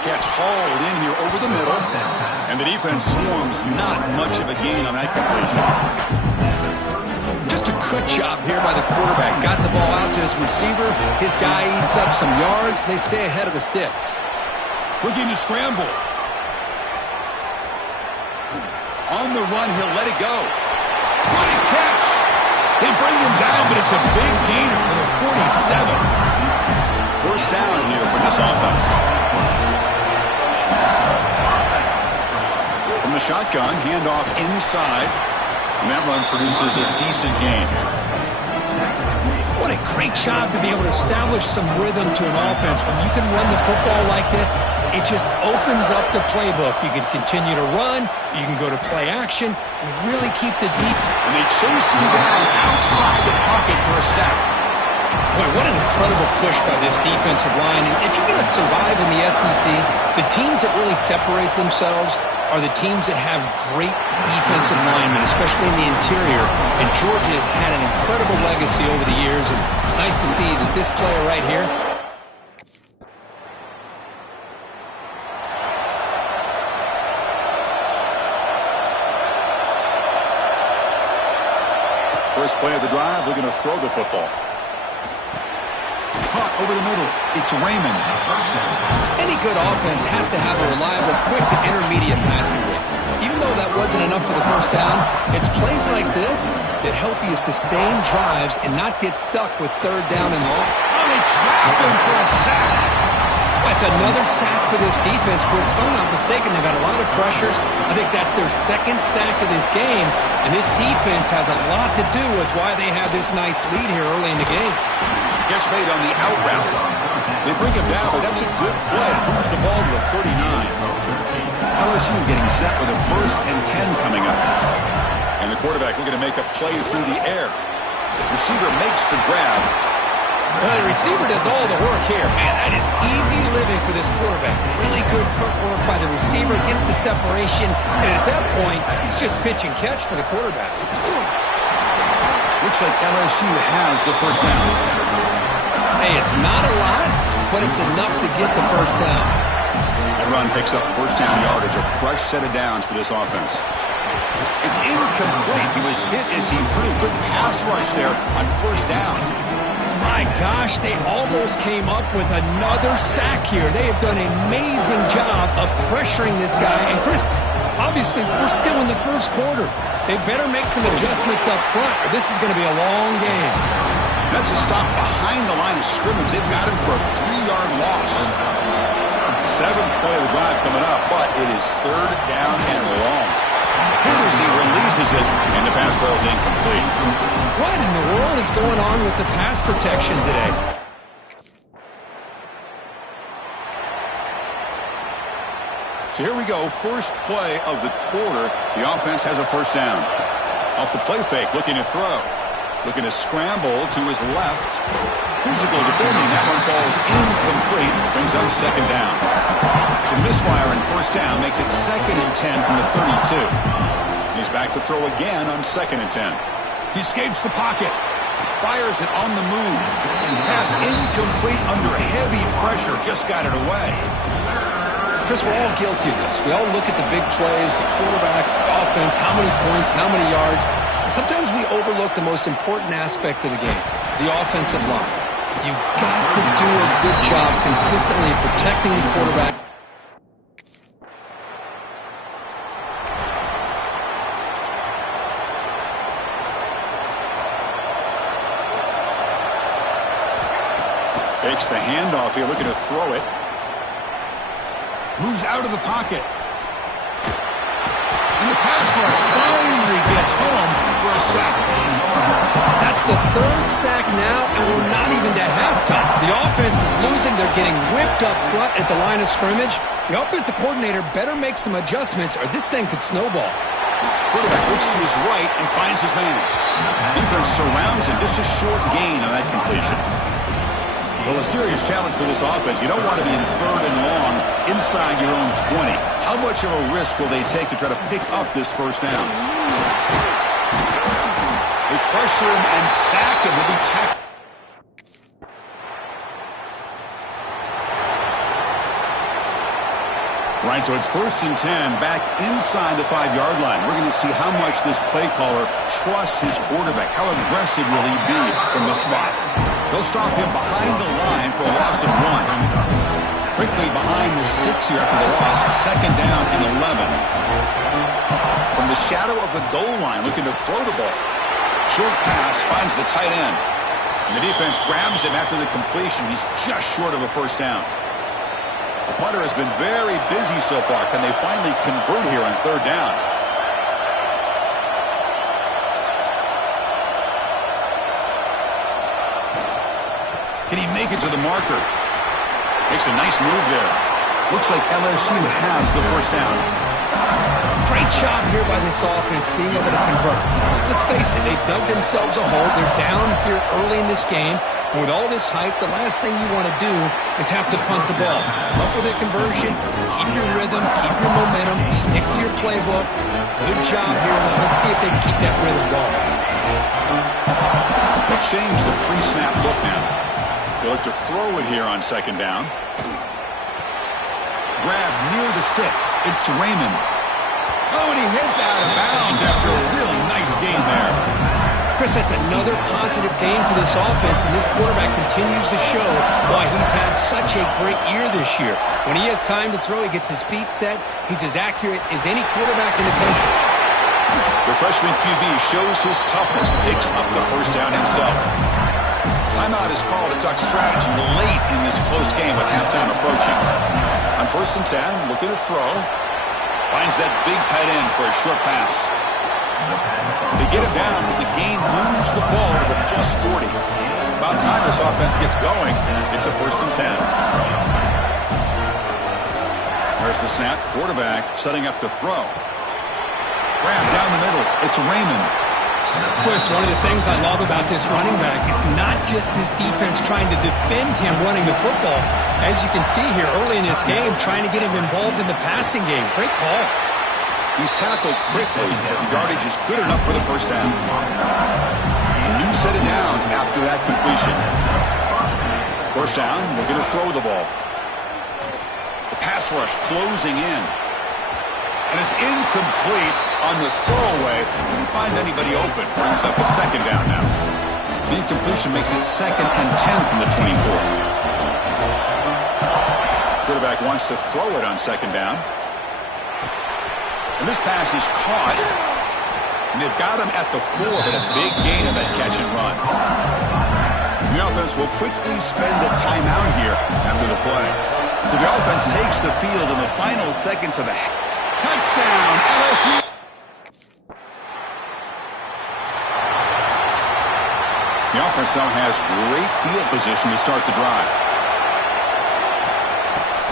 Catch hauled in here over the middle, and the defense swarms. Not much of a gain on that completion. Just a good job here by the quarterback. Got the ball out to his receiver. His guy eats up some yards. They stay ahead of the sticks. Looking to scramble. On the run, he'll let it go. Good catch. They bring him down, but it's a big gainer for the 47. First down here for this offense. From the shotgun, handoff inside. And that run produces a decent gain. What a great job to be able to establish some rhythm to an offense. When you can run the football like this, it just opens up the playbook. You can continue to run. You can go to play action. You really keep the deep. And they chase him down outside the pocket for a sack. Boy, what an incredible push by this defensive line. And if you're going to survive in the SEC, the teams that really separate themselves are the teams that have great defensive linemen, especially in the interior. And Georgia has had an incredible legacy over the years, and it's nice to see that this player right here. First play of the drive, they're going to throw the football. Caught over the middle. It's Raymond. Any good offense has to have a reliable, quick to intermediate passing game. Even though that wasn't enough for the first down, it's plays like this that help you sustain drives and not get stuck with third down and long. Oh, they trap him for a sack. That's another sack for this defense, Chris. If I'm not mistaken, they've had a lot of pressures. I think that's their second sack of this game, and this defense has a lot to do with why they have this nice lead here early in the game. Catch made on the out route. They bring him down, but that's a good play. Moves the ball to the 39. LSU getting set with a 1st and 10 coming up. And the quarterback looking to make a play through the air. Receiver makes the grab. Well, the receiver does all the work here. Man, that is easy living for this quarterback. Really good footwork by the receiver. Gets the separation. And at that point, it's just pitch and catch for the quarterback. Looks like LSU has the first down. Hey, it's not a lot, but it's enough to get the first down. That run picks up first down yardage, a fresh set of downs for this offense. It's incomplete. He was hit as he threw. Good pass rush there on first down. My gosh, they almost came up with another sack here. They have done an amazing job of pressuring this guy. And Chris, obviously, we're still in the first quarter. They better make some adjustments up front, or this is going to be a long game. That's a stop behind the line of scrimmage. They've got him for a 3-yard loss. 7th play of the drive coming up, but it is third down and long. Hit as he releases it, and the pass ball is incomplete. What in the world is going on with the pass protection today? So here we go, first play of the quarter. The offense has a first down. Off the play fake, looking to throw. Looking to scramble to his left. Physical defending. That one falls incomplete. Brings up second down. So misfire in first down makes it 2nd and 10 from the 32. He's back to throw again on 2nd and 10. He escapes the pocket. Fires it on the move. Pass incomplete under heavy pressure. Just got it away. Because we're all guilty of this. We all look at the big plays, the quarterbacks, the offense, how many points, how many yards. And sometimes we overlook the most important aspect of the game, the offensive line. You've got to do a good job consistently protecting the quarterback. Fakes the handoff here, looking to throw it. Moves out of the pocket. And the pass rush finally gets home for a sack. That's the 3rd sack now, and we're not even to halftime. The offense is losing. They're getting whipped up front at the line of scrimmage. The offensive coordinator better make some adjustments, or this thing could snowball. Quarterback looks to his right and finds his man. Defense surrounds him. Just a short gain on that completion. Well, a serious challenge for this offense. You don't want to be in 3rd and long inside your own 20. How much of a risk will they take to try to pick up this first down? They pressure him and sack him. He'll be tackled. Right, so it's 1st and 10 back inside the 5-yard line. We're going to see how much this play caller trusts his quarterback. How aggressive will he be from the spot? They'll stop him behind the line for a loss of 1. Quickly behind the 6 here after the loss. 2nd down and 11. From the shadow of the goal line, looking to throw the ball. Short pass finds the tight end. And the defense grabs him after the completion. He's just short of a 1st down. The punter has been very busy so far. Can they finally convert here on 3rd down? Can he make it to the marker? Makes a nice move there. Looks like LSU has the 1st down. Great job here by this offense being able to convert. Let's face it, they've dug themselves a hole. They're down here early in this game. And with all this hype, the last thing you want to do is have to punt the ball. Come up with a conversion, keep your rhythm, keep your momentum, stick to your playbook. Good job here. Now let's see if they can keep that rhythm going. They'll change the pre-snap look now. They look to throw it here on 2nd down. Grab near the sticks. It's Raymond. Oh, and he heads out of bounds after a really nice game there. Chris, that's another positive game for this offense, and this quarterback continues to show why he's had such a great year this year. When he has time to throw, he gets his feet set. He's as accurate as any quarterback in the country. The freshman QB shows his toughness, picks up the 1st down himself. Timeout is called to talk strategy late in this close game with halftime approaching. On 1st and 10, looking to throw. Finds that big tight end for a short pass. They get him down, but the game moves the ball to the +40. About time this offense gets going. It's a 1st and 10. There's the snap. Quarterback setting up to throw. Grab down the middle. It's Raymond. Chris, one of the things I love about this running back, it's not just this defense trying to defend him running the football. As you can see here early in this game, trying to get him involved in the passing game. Great call. He's tackled quickly, but the yardage is good enough for the 1st down. A new set of downs after that completion. 1st down, we're going to throw the ball. The pass rush closing in. And it's incomplete on the throwaway. Didn't find anybody open. Brings up a 2nd down now. The incompletion makes it 2nd and 10 from the 24. Quarterback wants to throw it on 2nd down. And this pass is caught. And they've got him at the 4, but a big gain of that catch and run. The offense will quickly spend a timeout here after the play. So the offense takes the field in the final seconds of the half. Touchdown, LSU. The offense now has great field position to start the drive.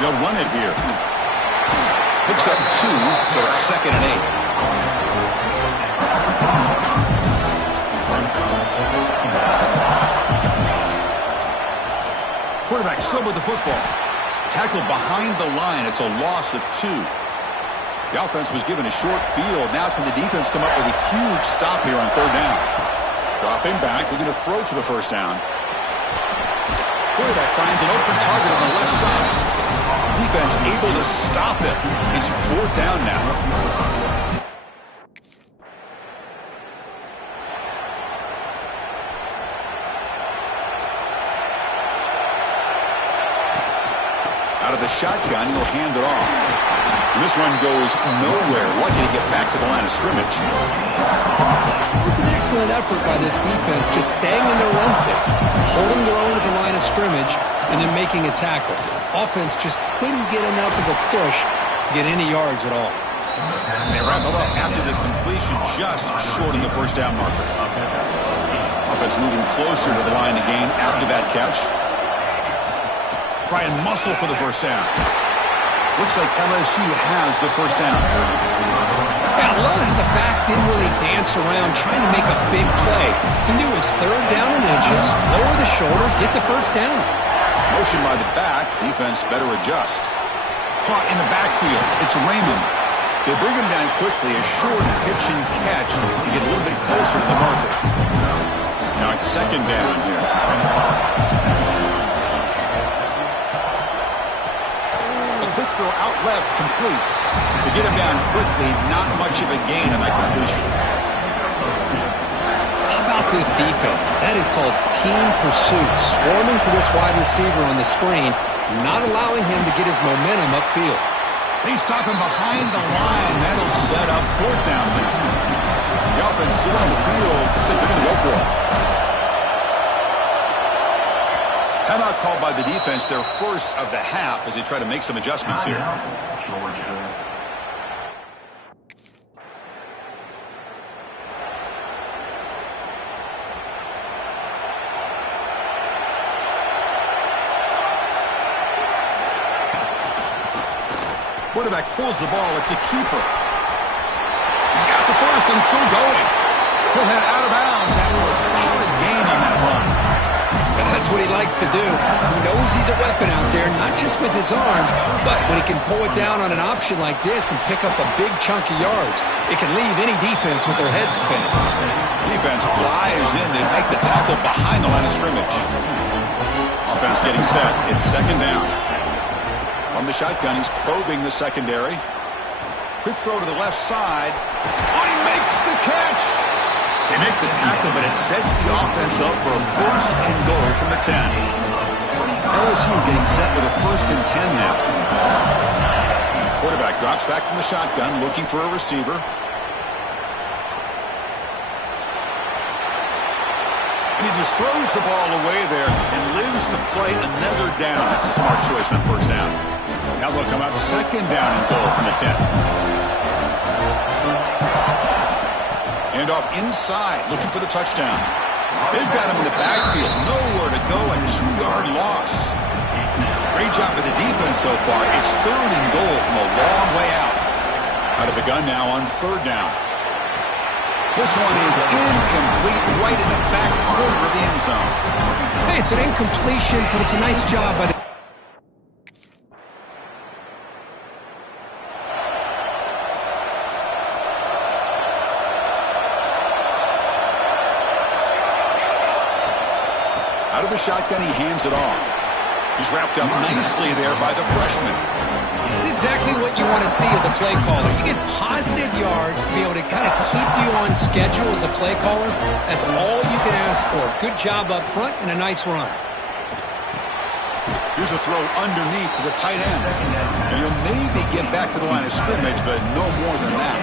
They'll run it here. Picks up 2, so it's 2nd and 8. Quarterback still with the football. Tackled behind the line. It's a loss of 2. The offense was given a short field. Now can the defense come up with a huge stop here on 3rd down? Dropping back. Looking to throw for the 1st down. Quarterback finds an open target on the left side. Defense able to stop it. It's 4th down now. Out of the shotgun, he'll hand it off. And this one goes nowhere. Lucky to get back to the line of scrimmage. It was an excellent effort by this defense, just staying in their run fits, holding their own at the line of scrimmage, and then making a tackle. Offense just couldn't get enough of a push to get any yards at all. They wrap it up after the completion, just short of the 1st down marker. Offense moving closer to the line of gain after that catch. Try and muscle for the 1st down. Looks like LSU has the 1st down. Yeah, I love how the back didn't really dance around trying to make a big play. He knew it's 3rd down and inches, lower the shoulder, get the 1st down. Motion by the back. Defense better adjust. Caught in the backfield. It's Raymond. They bring him down quickly. A short pitch and catch to get a little bit closer to the marker. Now it's 2nd down here. A quick throw out left, complete. To get him down quickly, not much of a gain on that completion. How about this defense? That is called team pursuit. Swarming to this wide receiver on the screen, not allowing him to get his momentum upfield. They stop him behind the line. That'll set up fourth down now. The offense still on the field. Looks like they're going to go for it. Timeout called by the defense, their first of the half, as they try to make some adjustments here. Quarterback pulls the ball. It's a keeper. He's got the first and still going. He'll head out of bounds after a solid gain on that run. And that's what he likes to do. He knows he's a weapon out there, not just with his arm, but when he can pull it down on an option like this and pick up a big chunk of yards, it can leave any defense with their head spinning. Defense flies in to make the tackle behind the line of scrimmage. Offense getting set. It's second down. From the shotgun, he's probing the secondary. Quick throw to the left side. Oh, he makes the catch! They make the tackle, but it sets the offense up for a first and goal from the 10. LSU getting set with a first and 10 now. Quarterback drops back from the shotgun, looking for a receiver. And he just throws the ball away there and lives to play another down. That's a smart choice on first down. Now they'll come out second down and goal from the 10. And off inside, looking for the touchdown. They've got him in the backfield. Nowhere to go, a 2-yard loss. Great job with the defense so far. It's third and goal from a long way out. Out of the gun now on third down. This one is incomplete right in the back corner of the end zone. Hey, it's an incompletion, but it's a nice job by the... Out of the shotgun, he hands it off. He's wrapped up nicely there by the freshman. It's exactly what you want to see as a play caller. You get positive yards to be able to kind of keep you on schedule as a play caller. That's all you can ask for. Good job up front and a nice run. Here's a throw underneath to the tight end. And he'll maybe get back to the line of scrimmage, but no more than that.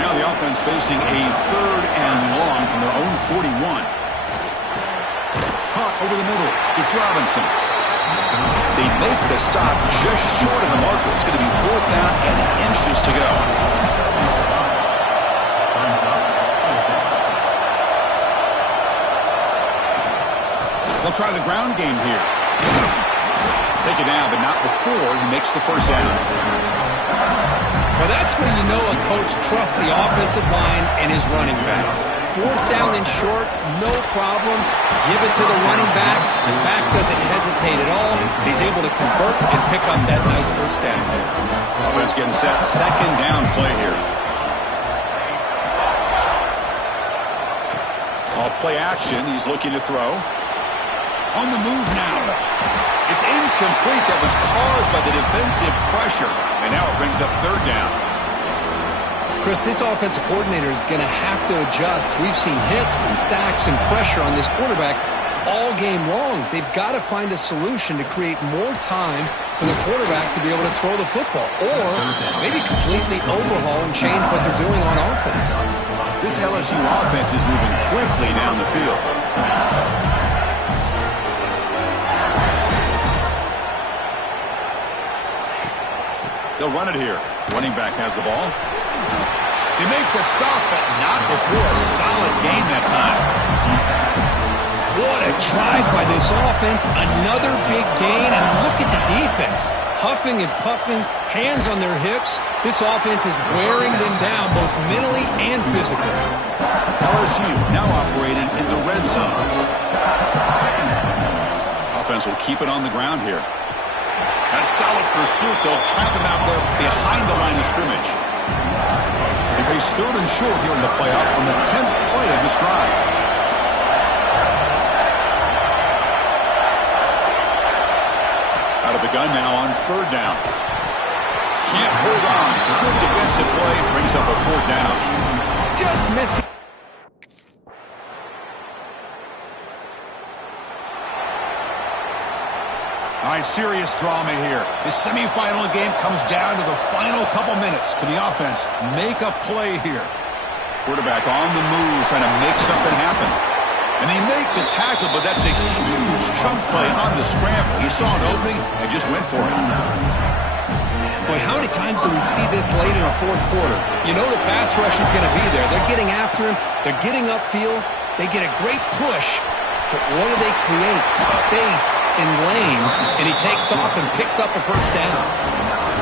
Now the offense facing a third and long from their own 41. Caught over the middle. It's Robinson. They make the stop just short of the marker. It's going to be fourth down and inches to go. They'll try the ground game here. Take it down, but not before he makes the first down. Well, that's when you know a coach trusts the offensive line and his running back. Fourth down and short, no problem. Give it to the running back. The back doesn't hesitate at all. He's able to convert and pick up that nice first down. Offense getting set. Second down play here. Off play action. He's looking to throw. On the move now. It's incomplete. That was caused by the defensive pressure. And now it brings up third down. Chris, this offensive coordinator is going to have to adjust. We've seen hits and sacks and pressure on this quarterback all game long. They've got to find a solution to create more time for the quarterback to be able to throw the football, or maybe completely overhaul and change what they're doing on offense. This LSU offense is moving quickly down the field. They'll run it here. Running back has the ball. They make the stop, but not before a solid gain that time. What a drive by this offense. Another big gain, and look at the defense. Huffing and puffing, hands on their hips. This offense is wearing them down both mentally and physically. LSU now operating in the red zone. Offense will keep it on the ground here. That solid pursuit, they'll trap him out there behind the line of scrimmage. They face third and short here in the playoff on the 10th play of this drive. Out of the gun now on third down. Can't hold on. Good defensive play brings up a 4th down. Just missed it. All right, serious drama here. This semifinal game comes down to the final couple minutes. Can the offense make a play here? Quarterback on the move, trying to make something happen. And they make the tackle, but that's a huge chunk play on the scramble. He saw an opening and just went for it. Boy, how many times do we see this late in a fourth quarter? You know the pass rush is going to be there. They're getting after him. They're getting upfield. They get a great push. But what do they create? Space in lanes, and he takes off and picks up a first down.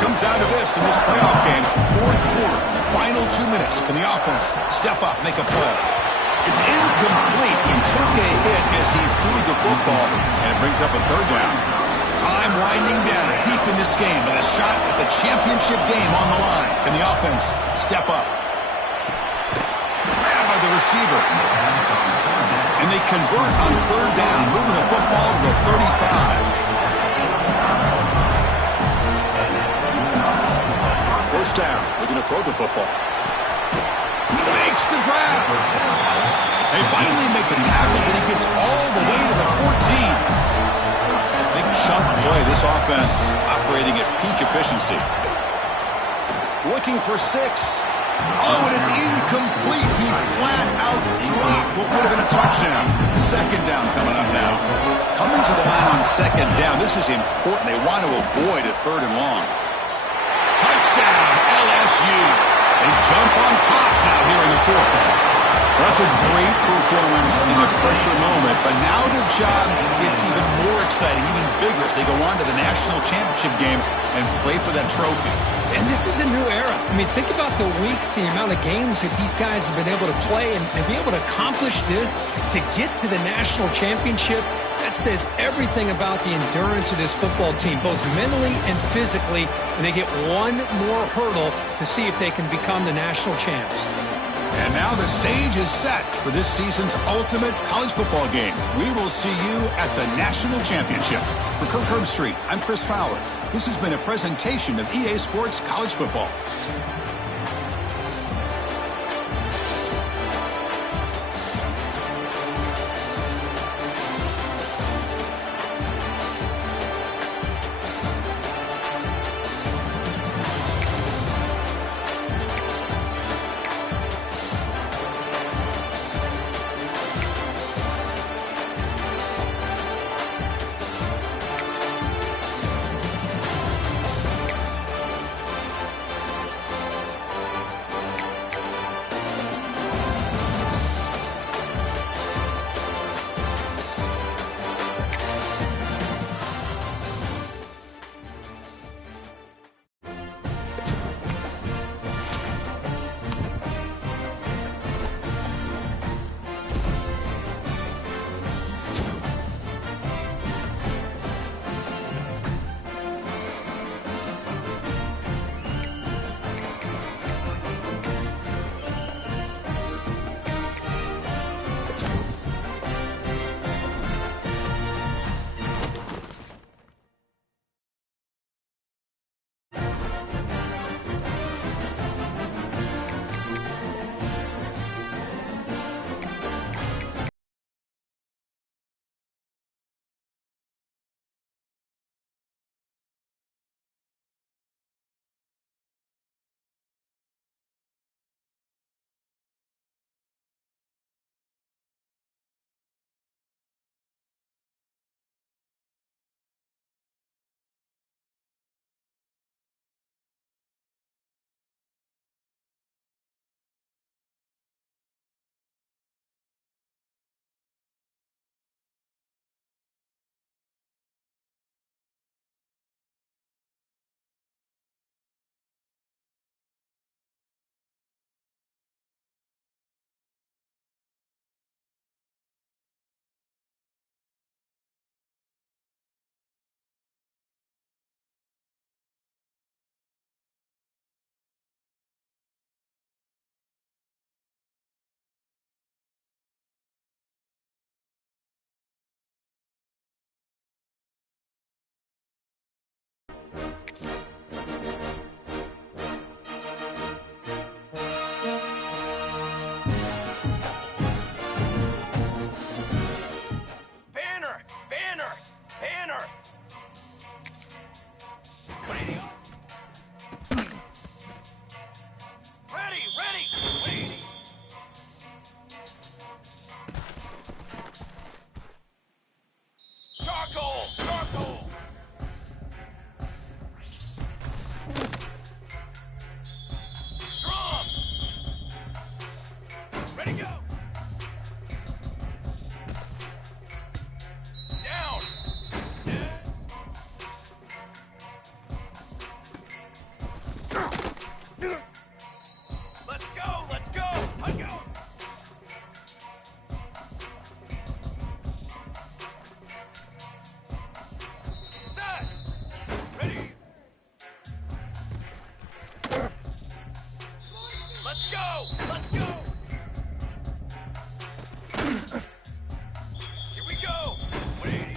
Comes down to this in this playoff game. Fourth quarter, final 2 minutes. Can the offense step up, make a play? It's incomplete. He took a hit as he threw the football, and it brings up a 3rd down. Time winding down deep in this game with a shot at the championship game on the line. Can the offense step up? Grabbed by the receiver. And they convert on 3rd down, moving the football to the 35. First down, they're going to throw the football. He makes the grab. They finally make the tackle, but he gets all the way to the 14. Big chunk play. This offense operating at peak efficiency. Looking for 6. Oh, and it's incomplete. He flat out dropped what would have been a touchdown. 2nd down coming up now. Coming to the line on 2nd down. This is important. They want to avoid a 3rd and long. Touchdown, LSU. They jump on top now here in the 4th. That's a great performance in a pressure moment, but now the job gets even more exciting, even bigger as they go on to the national championship game and play for that trophy. And this is a new era. I mean, think about the weeks, the amount of games that these guys have been able to play and be able to accomplish this, to get to the national championship. That says everything about the endurance of this football team, both mentally and physically, and they get one more hurdle to see if they can become the national champs. And now the stage is set for this season's ultimate college football game. We will see you at the national championship. For Kirk Herbstreit, I'm Chris Fowler. This has been a presentation of EA Sports College Football. Ready, go! Down! Let's go! Let's go! I go! Set! Ready! Let's go! Let's go! Here we go! 180!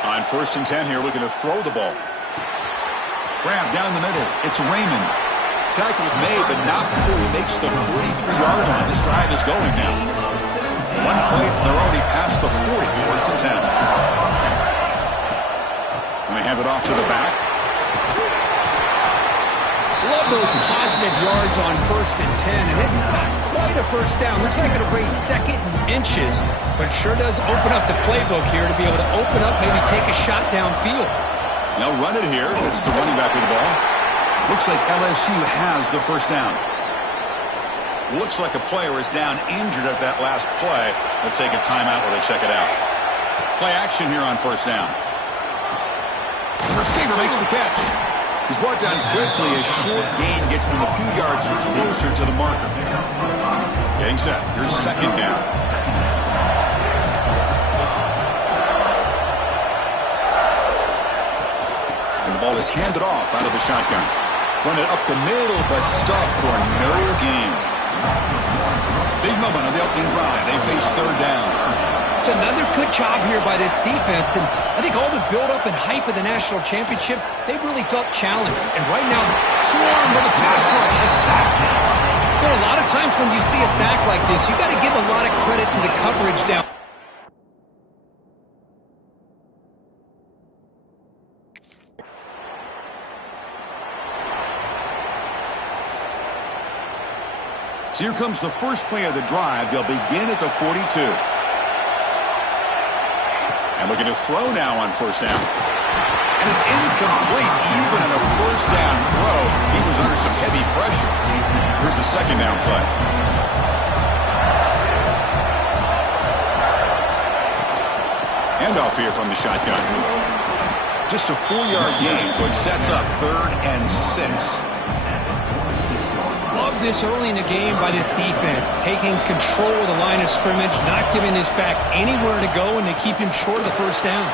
On 1st and 10 here, looking to throw the ball. Grab down the middle. It's Raymond. Tackle's made, but not before he makes the 43-yard line. This drive is going now. One play, they're already past the 40. 1st and 10. And they hand it off to the back. Love those positive yards on 1st and 10, and it's not quite a first down. Looks like it'll bring 2nd and inches, but it sure does open up the playbook here to be able to open up, maybe take a shot downfield. They'll run it here. It's the running back with the ball. Looks like LSU has the first down. Looks like a player is down injured at that last play. They'll take a timeout while they check it out. Play action here on 1st down. The receiver makes the catch. He's brought down quickly. A short gain gets them a few yards closer to the marker. Getting set. Here's 2nd down. And the ball is handed off out of the shotgun. Run it up the middle, but stuffed for no gain. Big moment on the opening drive. They face 3rd down. It's another good job here by this defense, and I think all the build-up and hype of the national championship, they've really felt challenged. And right now, Swarm with a pass rush, a sack. there are a lot of times when you see a sack like this, you got to give a lot of credit to the coverage down. So here comes the first play of the drive. They'll begin at the 42. And looking to throw now on 1st down. And it's incomplete, even on a 1st down throw. He was under some heavy pressure. Here's the 2nd down play. Handoff here from the shotgun. Just a 4-yard gain, so it sets up 3rd and 6. Love this early in the game by this defense, taking control of the line of scrimmage, not giving this back anywhere to go, and they keep him short of the 1st down.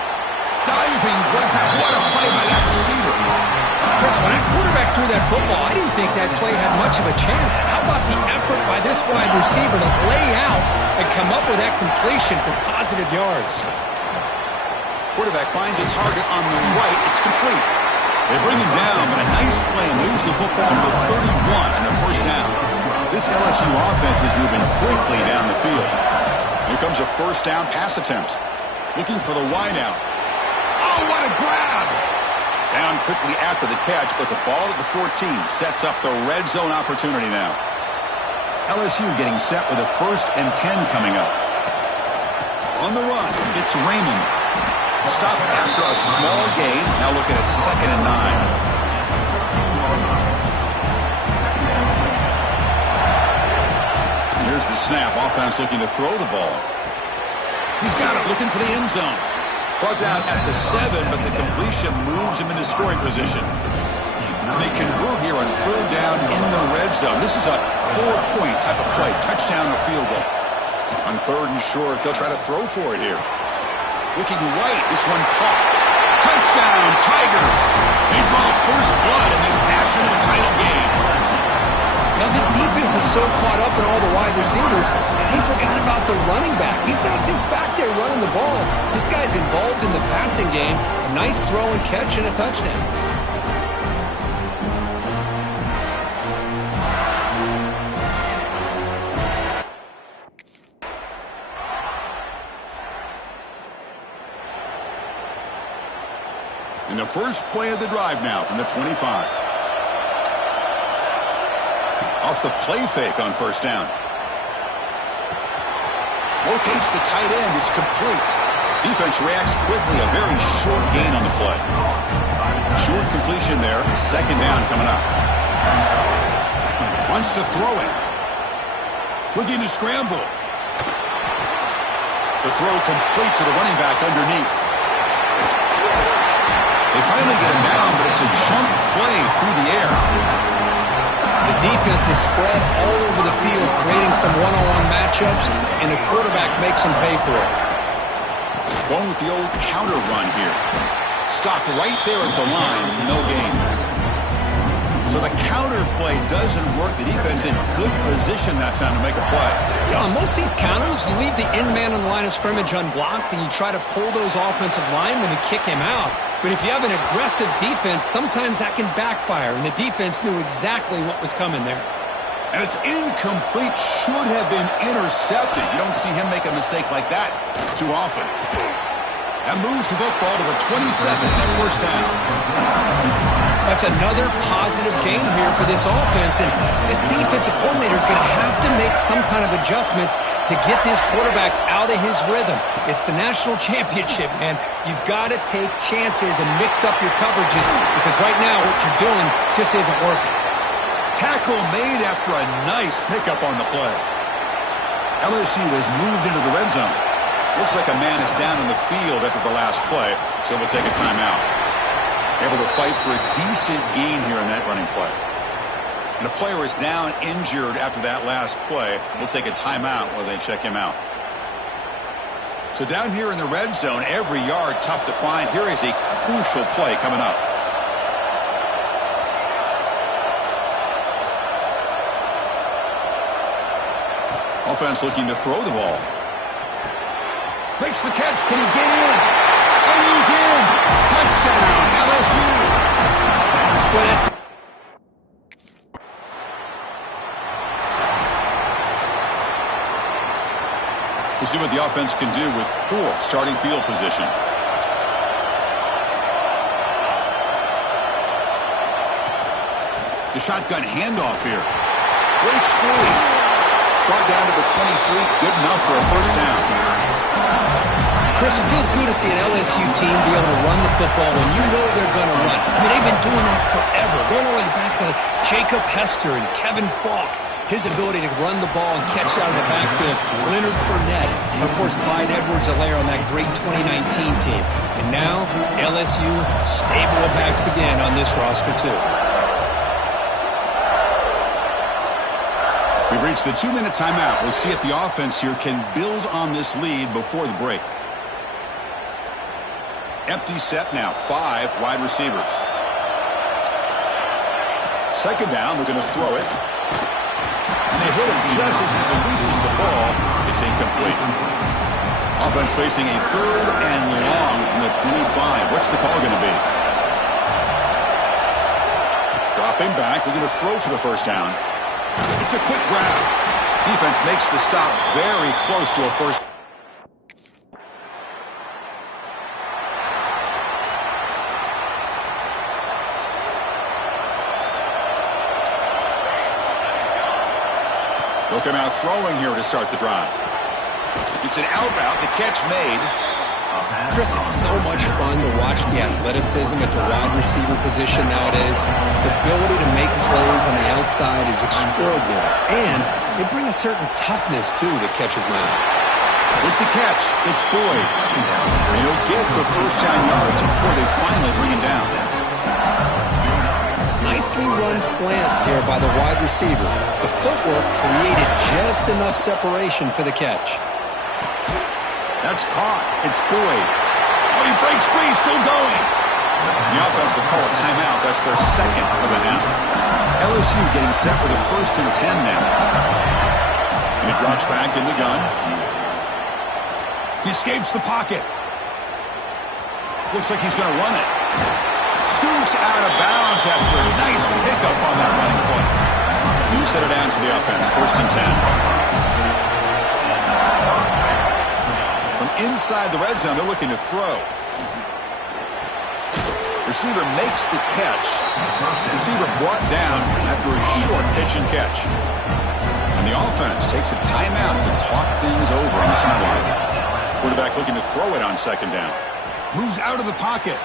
Diving grab. What a play by that receiver. Chris, when that quarterback threw that football, I didn't think that play had much of a chance. How about the effort by this wide receiver to lay out and come up with that completion for positive yards? Quarterback finds a target on the right. It's complete. They bring him down, but a nice play moves the football to the 31 and a 1st down. This LSU offense is moving quickly down the field. Here comes a 1st down pass attempt. Looking for the wideout. Oh, what a grab! Down quickly after the catch, but the ball at the 14 sets up the red zone opportunity now. LSU getting set with a 1st and 10 coming up. On the run, it's Raymond. Stop after a small gain. Now looking at 2nd and 9. Here's the snap. Offense looking to throw the ball. He's got it, looking for the end zone. Brought down at the 7, but the completion moves him into scoring position. They convert here on 3rd down in the red zone. This is a 4-point type of play, touchdown or field goal. On 3rd and short, they'll try to throw for it here. Looking right, this one caught. Touchdown, Tigers! They draw first blood in this national title game. Now, this defense is so caught up in all the wide receivers, they forgot about the running back. He's not just back there running the ball. This guy's involved in the passing game. A nice throw and catch and a touchdown. And the first play of the drive now from the 25. Off the play fake on 1st down. Locates the tight end. It's complete. Defense reacts quickly. A very short gain on the play. Short completion there. 2nd down coming up. Wants to throw it. Looking to scramble. The throw complete to the running back underneath. They finally get him down, but it's a jump play through the air. The defense is spread all over the field, creating some one-on-one matchups, and the quarterback makes them pay for it. Going with the old counter run here. Stopped right there at the line, no gain. So So the counter play doesn't work. The defense in good position that time to make a play. Yeah, on most of these counters, you leave the end man on the line of scrimmage unblocked, and you try to pull those offensive linemen and kick him out. But if you have an aggressive defense, sometimes that can backfire, and the defense knew exactly what was coming there. And it's incomplete, should have been intercepted. You don't see him make a mistake like that too often. That moves the football to the 27 and a first down. That's another positive game here for this offense, and this defensive coordinator is going to have to make some kind of adjustments to get this quarterback out of his rhythm. It's the national championship, man. You've got to take chances and mix up your coverages because right now what you're doing just isn't working. Tackle made after a nice pickup on the play. LSU has moved into the red zone. Looks like a man is down in the field after the last play, so they'll take a timeout. Able to fight for a decent gain here in that running play. And a player is down injured after that last play. We'll take a timeout while they check him out. So down here in the red zone, every yard tough to find. Here is a crucial play coming up. Offense looking to throw the ball. Makes the catch. Can he get in? And he's in. Touchdown, LSU. Well, that's We'll see what the offense can do with poor starting field position. The shotgun handoff here. Breaks free. Brought down to the 23. Good enough for a first down. Chris, it feels good to see an LSU team be able to run the football when you know they're going to run. I mean, they've been doing that forever, going all the way back to Jacob Hester and Kevin Falk. His ability to run the ball and catch out of the backfield. Leonard Fournette, and of course Clyde Edwards-Helaire on that great 2019 team. And now LSU stable of backs again on this roster too. We've reached the 2-minute timeout. We'll see if the offense here can build on this lead before the break. Empty set now. 5 wide receivers. Second down. We're going to throw it. And they hit him just as he releases the ball. It's incomplete. Offense facing a 3rd and long from the 25. What's the call going to be? Dropping back. We're going to throw for the first down. It's a quick grab. Defense makes the stop very close to a first. They'll come out throwing here to start the drive. It's an out route. The catch made. Chris, it's so much fun to watch the athleticism at the wide receiver position nowadays. The ability to make plays on the outside is extraordinary. And they bring a certain toughness, too, that catches my eye. With the catch, it's Boyd. And he'll get the first down yards before they finally bring him down. Nicely run slant here by the wide receiver. The footwork created just enough separation for the catch. That's caught. It's Boyd. Oh, he breaks free. Still going. The offense will call a timeout. That's their second of the half. LSU getting set for the 1st and 10 now. And he drops back in the gun. He escapes the pocket. Looks like he's going to run it. Scoots out of bounds after a nice pickup on that running play. New set of downs for the offense. 1st and 10. From inside the red zone, they're looking to throw. Receiver makes the catch. Receiver brought down after a short pitch and catch. And the offense takes a timeout to talk things over on the sideline. Quarterback looking to throw it on 2nd down. Moves out of the pocket.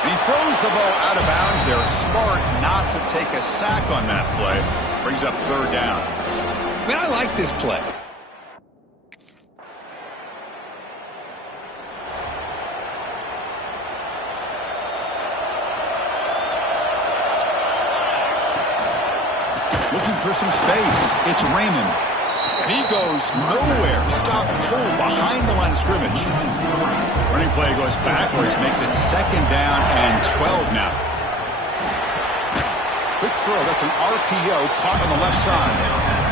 And he throws the ball out of bounds there. Smart not to take a sack on that play. Brings up 3rd down. Man, I like this play. Looking for some space. It's Raymond. And he goes nowhere. Stop cold behind the line of scrimmage. Running play goes backwards, makes it 2nd down and 12 now. Quick throw. That's an RPO caught on the left side.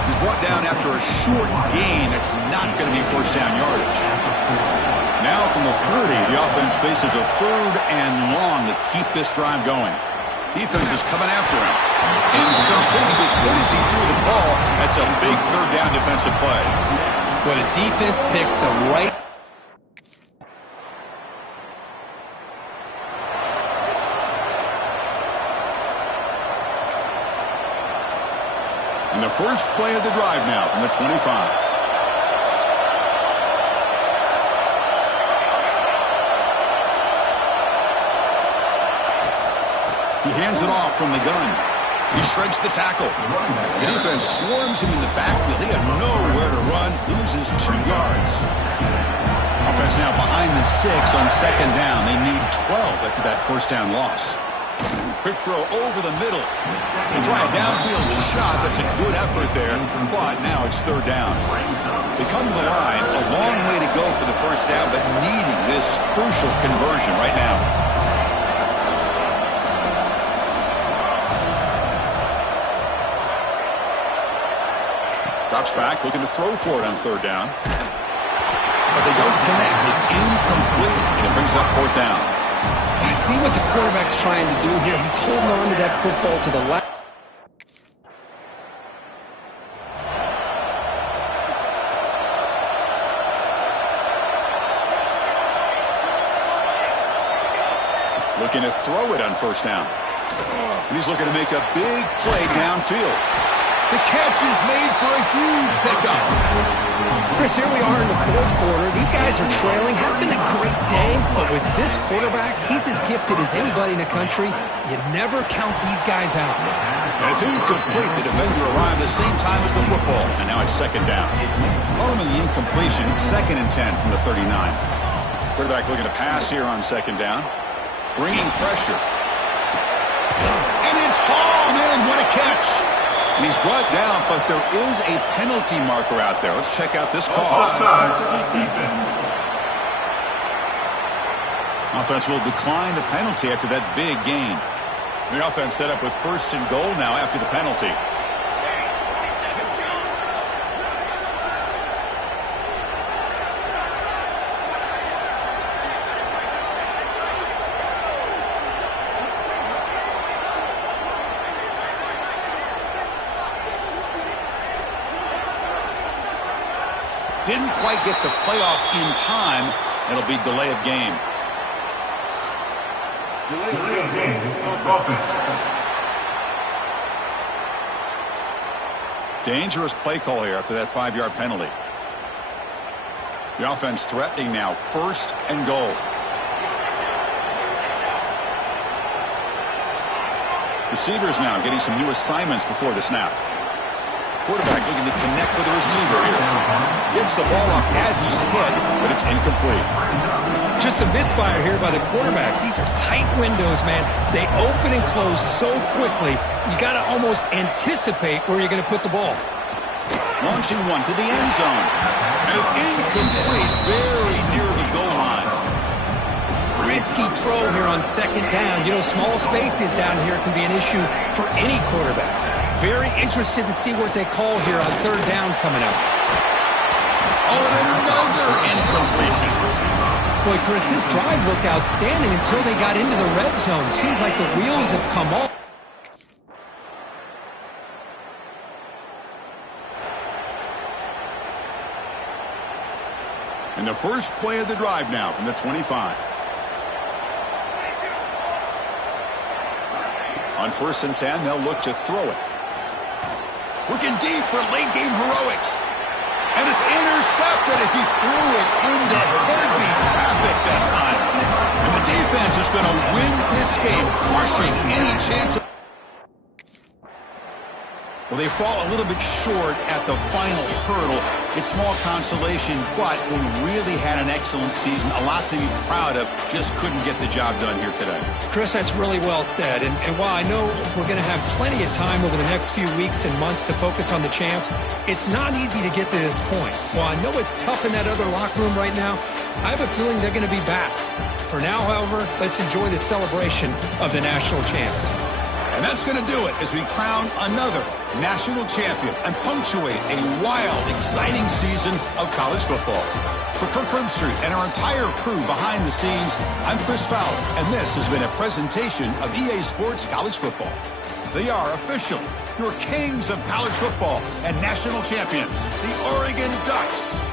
He's brought down after a short gain. That's not going to be first down yardage. Now from the 40, the offense faces a 3rd and long to keep this drive going. Defense is coming after him. Incomplete. As good as he threw the ball, that's a big 3rd down defensive play. Well, the defense picks the right. And the first play of the drive now from the 25. He hands it off from the gun. He shreds the tackle. The defense swarms him in the backfield. He had nowhere to run, loses 2 yards. Offense now behind the 6 on 2nd down. They need 12 after that first down loss. Quick throw over the middle. They try a downfield shot. That's a good effort there, but now it's 3rd down. They come to the line. A long way to go for the first down, but needing this crucial conversion right now. Drops back, looking to throw for it on 3rd down. But they don't connect. It's incomplete, and it brings up 4th down. I see what the quarterback's trying to do here. He's holding on to that football to the left. Looking to throw it on 1st down. And he's looking to make a big play downfield. The catch is made for a huge pickup. Chris, here we are in the 4th quarter. These guys are trailing. Hadn't been a great day, but with this quarterback, he's as gifted as anybody in the country. You never count these guys out. And it's incomplete. The defender arrived the same time as the football, and now it's 2nd down. Following the incompletion, 2nd and 10 from the 39. Quarterback looking to pass here on 2nd down. Bringing pressure. And it's hauled in. What a catch. And he's brought down, but there is a penalty marker out there. Let's check out this call. Offense will decline the penalty after that big gain. The offense set up with 1st and goal now after the penalty. Didn't quite get the playoff in time. It'll be delay of game. Delay of game. Dangerous play call here after that 5-yard penalty. The offense threatening now. 1st and goal. Receivers now getting some new assignments before the snap. Quarterback looking to connect with the receiver here. Gets the ball off as he's hit, but it's incomplete. Just a misfire here by the quarterback. These are tight windows, man. They open and close so quickly, you got to almost anticipate where you're going to put the ball. Launching one to the end zone. And it's incomplete, very near the goal line. Risky throw here on 2nd down. You know, small spaces down here can be an issue for any quarterback. Very interested to see what they call here on 3rd down coming up. Oh, and another incompletion. Boy, Chris, this drive looked outstanding until they got into the red zone. Seems like the wheels have come off. And the first play of the drive now from the 25. On 1st and 10, they'll look to throw it. Looking deep for late-game heroics. And it's intercepted as he threw it into heavy traffic that time. And the defense is going to win this game, crushing any chance of... Well, they fall a little bit short at the final hurdle. It's small consolation, but they really had an excellent season. A lot to be proud of. Just couldn't get the job done here today. Chris, that's really well said. And while I know we're going to have plenty of time over the next few weeks and months to focus on the champs, it's not easy to get to this point. While I know it's tough in that other locker room right now, I have a feeling they're going to be back. For now, however, let's enjoy the celebration of the national champs. And that's going to do it as we crown another national champion and punctuate a wild, exciting season of college football. For Kirk Herbstreit and our entire crew behind the scenes, I'm Chris Fowler, and this has been a presentation of EA Sports College Football. They are officially your kings of college football and national champions, the Oregon Ducks.